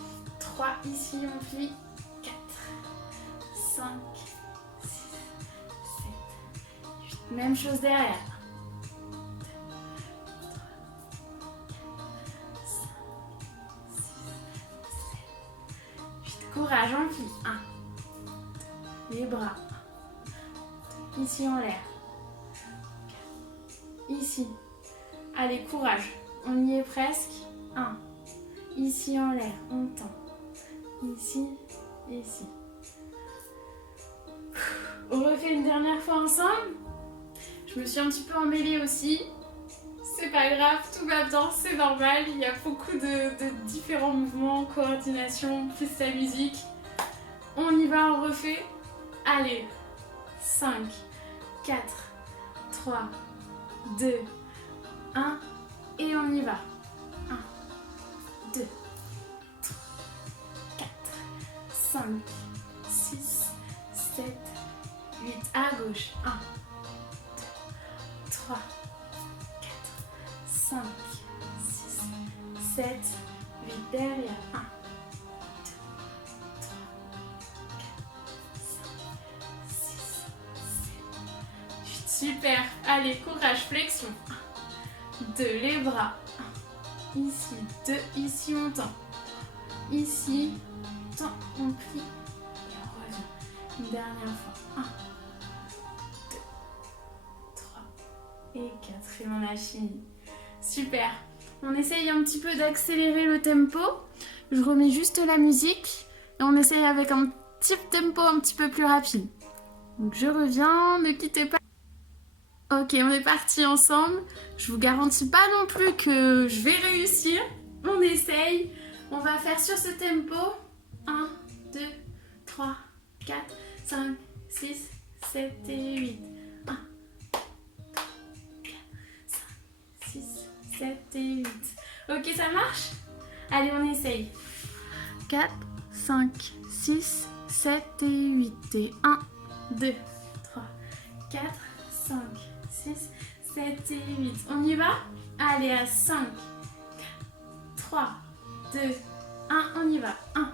2, 3, ici on plie, 4, 5, 6, 7, 8, même chose derrière. 2, 3, 4, 5, 6, 7, 8, courage, on plie, 1, les bras, ici en l'air, ici, allez courage, on y est presque, 1, ici en l'air, on tend, ici, ici. On refait une dernière fois ensemble. Je me suis un petit peu emmêlée aussi. C'est pas grave, tout va bien, c'est normal. Il y a beaucoup de différents mouvements, coordination, plus la musique. On y va, on refait. Allez, 5, 4, 3, 2, 1. Et on y va. 1, 2, 3, 4, 5, 6, 7, 8. À gauche. 1, 2, 3, 4, 5, 6, 7, 8. Derrière. 1, 2, 3, 4, 5, 6, 7, 8. Super. Allez, courage, flexion. 1, 2, les bras. 1, ici, 2, ici on tend. Ici, tend, on plie. Et on revient. Une dernière fois. 1, 2, 3 et 4. Et on a fini. Super. On essaye un petit peu d'accélérer le tempo. Je remets juste la musique. Et on essaye avec un petit tempo un petit peu plus rapide. Donc je reviens, ne quittez pas. Ok, on est parti ensemble. Je vous garantis pas non plus que je vais réussir. On essaye. On va faire sur ce tempo. 1, 2, 3, 4, 5, 6, 7 et 8. 1, 4, 5, 6, 7 et 8. Ok, ça marche? Allez, on essaye. 4, 5, 6, 7 et 8. Et 1, 2, 3, 4, 5, 6, 7 et 8. On y va? Allez, à 5, 3, 2, 1. On y va. 1,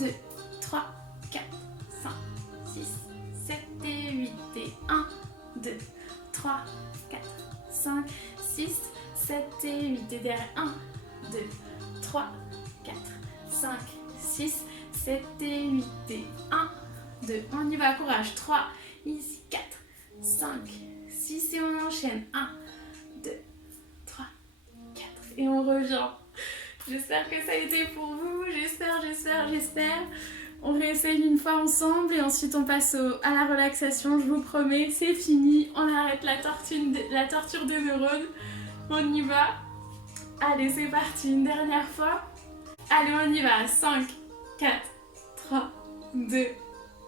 2, 3, 4, 5, 6, 7 et 8. Et 1, 2, 3, 4, 5, 6, 7 et 8. Et derrière 1, 2, 3, 4, 5, 6, 7 et 8. Et 1, 2. On y va, courage. 3, ici 4, 5, 6 et on enchaîne. 1, 2, 3, 4 et on revient. J'espère que ça a été pour vous. J'espère. On réessaye une fois ensemble et ensuite on passe à la relaxation. Je vous promets, c'est fini. On arrête la torture des neurones. On y va. Allez, c'est parti. Une dernière fois. Allez, on y va. 5, 4, 3, 2,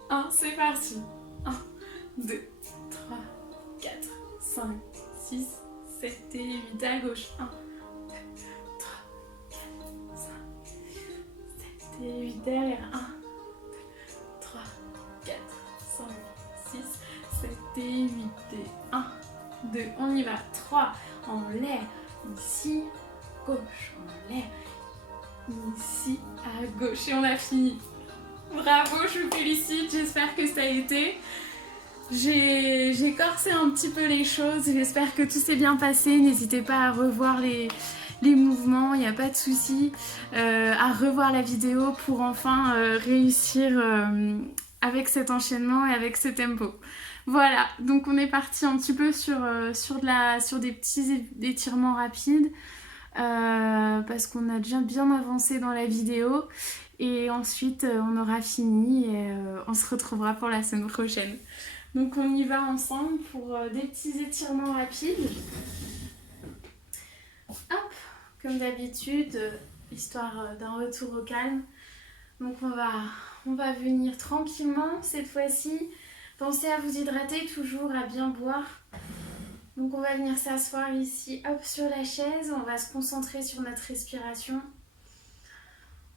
1. C'est parti. 1, 2, 3, 4, 5, 6, 7 et 8. À gauche. 1, 2, 3, 4, 5, 7 et 8. Derrière. 1, 2, 3, 4, 5, 6, 7 et 8. Et 1, 2. On y va. 3. En l'air. Ici. Gauche. En l'air. Ici. À gauche. Et on a fini. Bravo, je vous félicite. J'espère que ça a été. J'ai corsé un petit peu les choses, j'espère que tout s'est bien passé. N'hésitez pas à revoir les mouvements, il n'y a pas de souci, à revoir la vidéo pour enfin réussir avec cet enchaînement et avec ce tempo. Voilà, donc on est parti un petit peu sur des petits étirements rapides parce qu'on a déjà bien avancé dans la vidéo et ensuite on aura fini et on se retrouvera pour la semaine prochaine. Donc on y va ensemble pour des petits étirements rapides. Hop, comme d'habitude, histoire d'un retour au calme. Donc on va venir tranquillement cette fois-ci. Pensez à vous hydrater toujours, à bien boire. Donc on va venir s'asseoir ici, hop, sur la chaise. On va se concentrer sur notre respiration.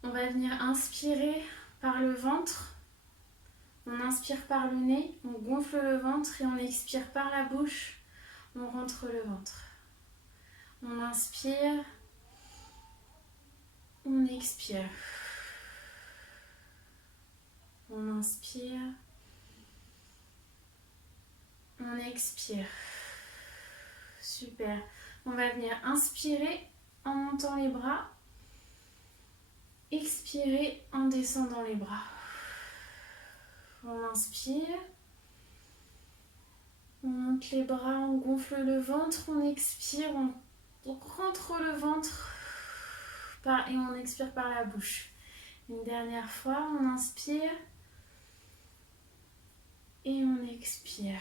On va venir inspirer par le ventre. On inspire par le nez, on gonfle le ventre et on expire par la bouche. On rentre le ventre. On inspire. On expire. On inspire. On expire. Super. On va venir inspirer en montant les bras. Expirer en descendant les bras. On inspire. On monte les bras, on gonfle le ventre. On expire, on rentre le ventre. Et on expire par la bouche. Une dernière fois, on inspire. Et on expire.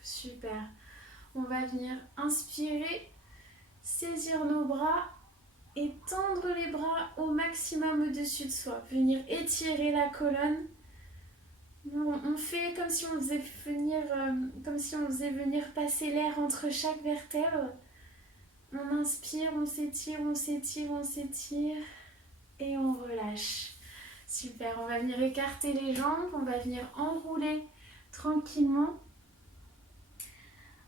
Super. On va venir inspirer, saisir nos bras et tendre les bras au maximum au-dessus de soi. Venir étirer la colonne. On fait comme si on faisait venir passer l'air entre chaque vertèbre. On inspire, on s'étire, on s'étire, on s'étire et on relâche. Super, on va venir écarter les jambes, on va venir enrouler tranquillement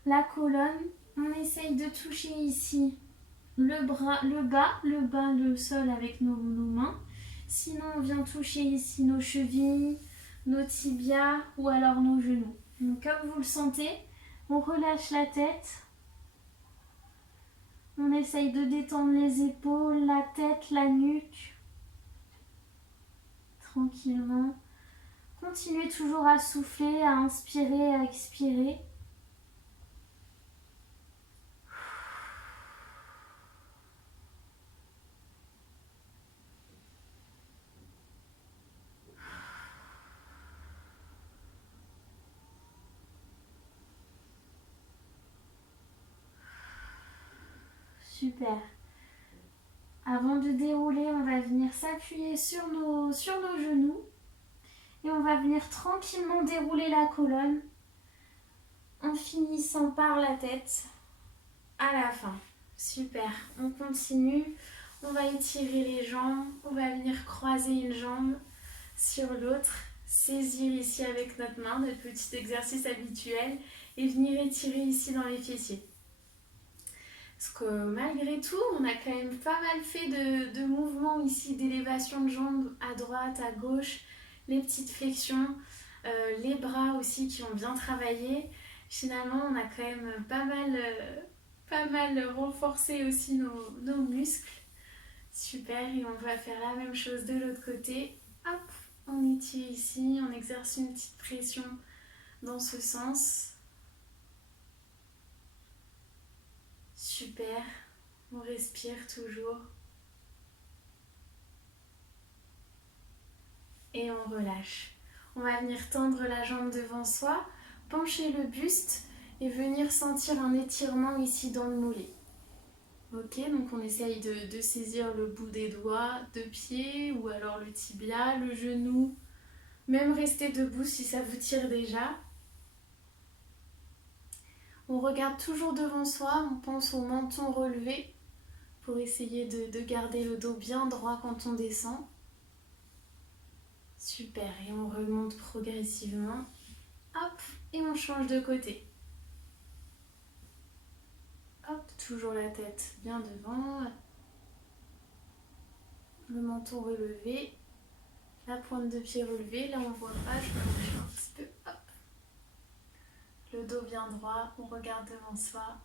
la colonne. On essaye de toucher ici le bas, le sol avec nos mains. Sinon, on vient toucher ici nos chevilles, nos tibias ou alors nos genoux. Donc, comme vous le sentez, on relâche la tête. On essaye de détendre les épaules, la tête, la nuque. Tranquillement. Continuez toujours à souffler, à inspirer, à expirer. Super. Avant de dérouler, on va venir s'appuyer sur nos genoux et on va venir tranquillement dérouler la colonne en finissant par la tête à la fin. Super. On continue. On va étirer les jambes. On va venir croiser une jambe sur l'autre. Saisir ici avec notre main, notre petit exercice habituel et venir étirer ici dans les fessiers. Parce que malgré tout, on a quand même pas mal fait de mouvements ici, d'élévation de jambes à droite, à gauche, les petites flexions, les bras aussi qui ont bien travaillé. Finalement, on a quand même pas mal renforcé aussi nos muscles. Super, et on va faire la même chose de l'autre côté. Hop, on étire ici, on exerce une petite pression dans ce sens. Super, on respire toujours. Et on relâche. On va venir tendre la jambe devant soi, pencher le buste et venir sentir un étirement ici dans le mollet. Ok, donc on essaye de saisir le bout des doigts, de pied ou alors le tibia, le genou. Même rester debout si ça vous tire déjà. On regarde toujours devant soi, on pense au menton relevé pour essayer de garder le dos bien droit quand on descend. Super, et on remonte progressivement. Hop, et on change de côté. Hop, toujours la tête bien devant. Le menton relevé. La pointe de pied relevée. Là, on ne voit pas, je vais bouger un petit peu. Hop. Le dos bien droit, on regarde devant soi.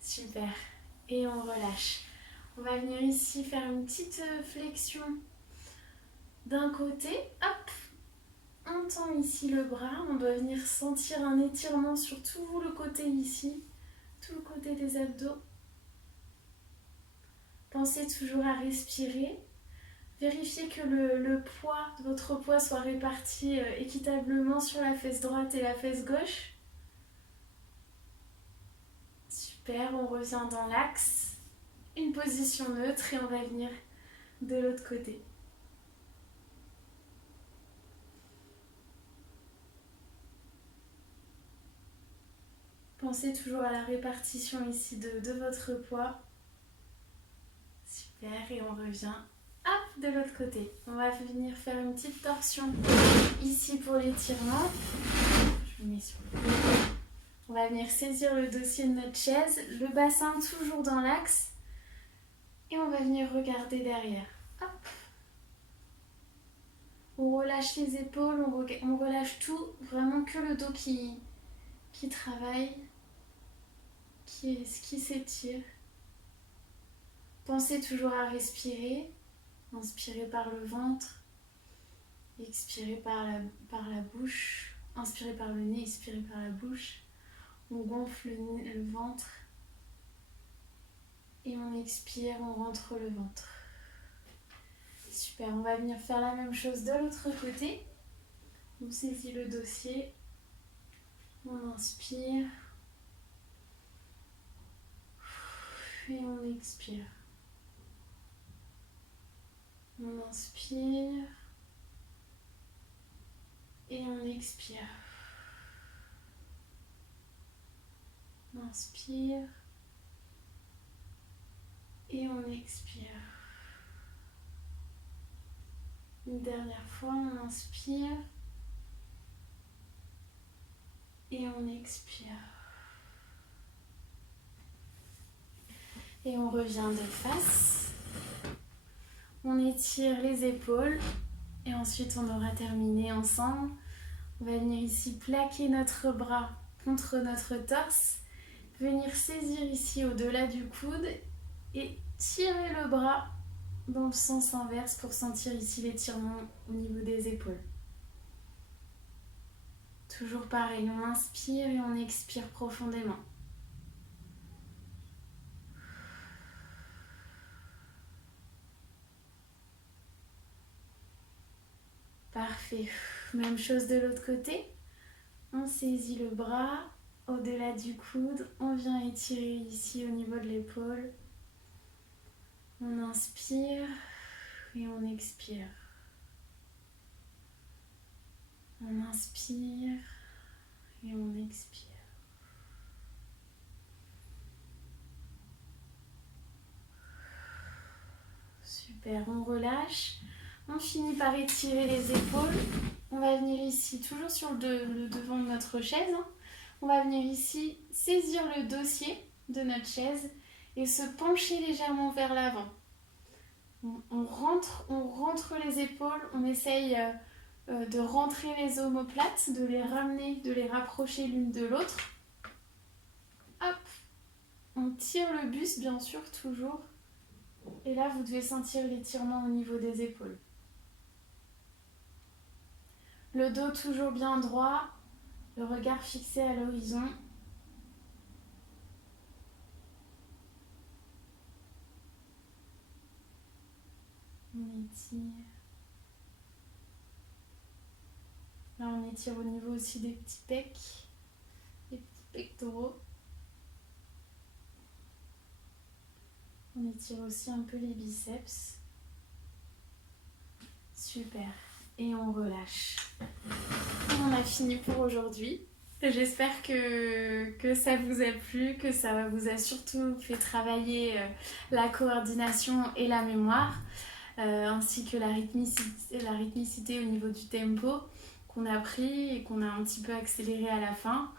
Super, et on relâche. On va venir ici faire une petite flexion d'un côté. Hop, on tend ici le bras. On doit venir sentir un étirement sur tout le côté ici, tout le côté des abdos. Pensez toujours à respirer. Vérifiez que votre poids soit réparti équitablement sur la fesse droite et la fesse gauche. Super, on revient dans l'axe. Une position neutre et on va venir de l'autre côté. Pensez toujours à la répartition ici de votre poids. Super, et on revient hop, de l'autre côté. On va venir faire une petite torsion ici pour l'étirement. Je me mets sur le côté. On va venir saisir le dossier de notre chaise, le bassin toujours dans l'axe. Et on va venir regarder derrière. Hop. On relâche les épaules, on relâche tout. Vraiment que le dos qui travaille, qui s'étire. Pensez toujours à respirer. Inspirez par le ventre. Expirez par la bouche. Inspirez par le nez, expirez par la bouche. On gonfle le ventre. Et on expire, on rentre le ventre. Super, on va venir faire la même chose de l'autre côté. On saisit le dossier. On inspire. Et on expire. On inspire. Et on expire. On inspire. Et on expire. Une dernière fois, on inspire. Et on expire. Et on revient de face. On étire les épaules. Et ensuite, on aura terminé ensemble. On va venir ici plaquer notre bras contre notre torse. Venir saisir ici au-delà du coude. Et tirer le bras dans le sens inverse pour sentir ici l'étirement au niveau des épaules. Toujours pareil, on inspire et on expire profondément. Parfait. Même chose de l'autre côté. On saisit le bras au-delà du coude. On vient étirer ici au niveau de l'épaule. On inspire et on expire. On inspire et on expire. Super, on relâche. On finit par étirer les épaules. On va venir ici, toujours sur le devant de notre chaise. On va venir ici saisir le dossier de notre chaise et se pencher légèrement vers l'avant. On rentre les épaules, on essaye de rentrer les omoplates, de les ramener, de les rapprocher l'une de l'autre. Hop, on tire le buste bien sûr toujours. Et là vous devez sentir l'étirement au niveau des épaules. Le dos toujours bien droit, le regard fixé à l'horizon. On étire. Là, on étire au niveau aussi des petits pecs, des petits pectoraux. On étire aussi un peu les biceps. Super. Et on relâche. On a fini pour aujourd'hui. J'espère que ça vous a plu, que ça vous a surtout fait travailler la coordination et la mémoire, ainsi que la rythmicité au niveau du tempo qu'on a pris et qu'on a un petit peu accéléré à la fin.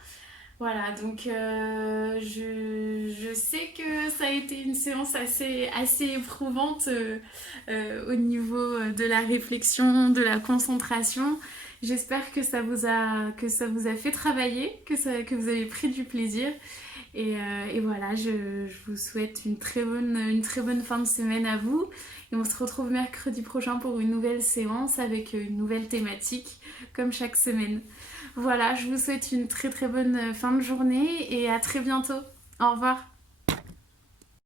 Voilà, donc je sais que ça a été une séance assez éprouvante au niveau de la réflexion, de la concentration. J'espère que ça vous a fait travailler, que vous avez pris du plaisir. Et voilà, je vous souhaite une très bonne fin de semaine à vous. Et on se retrouve mercredi prochain pour une nouvelle séance avec une nouvelle thématique, comme chaque semaine. Voilà, je vous souhaite une très bonne fin de journée et à très bientôt. Au revoir.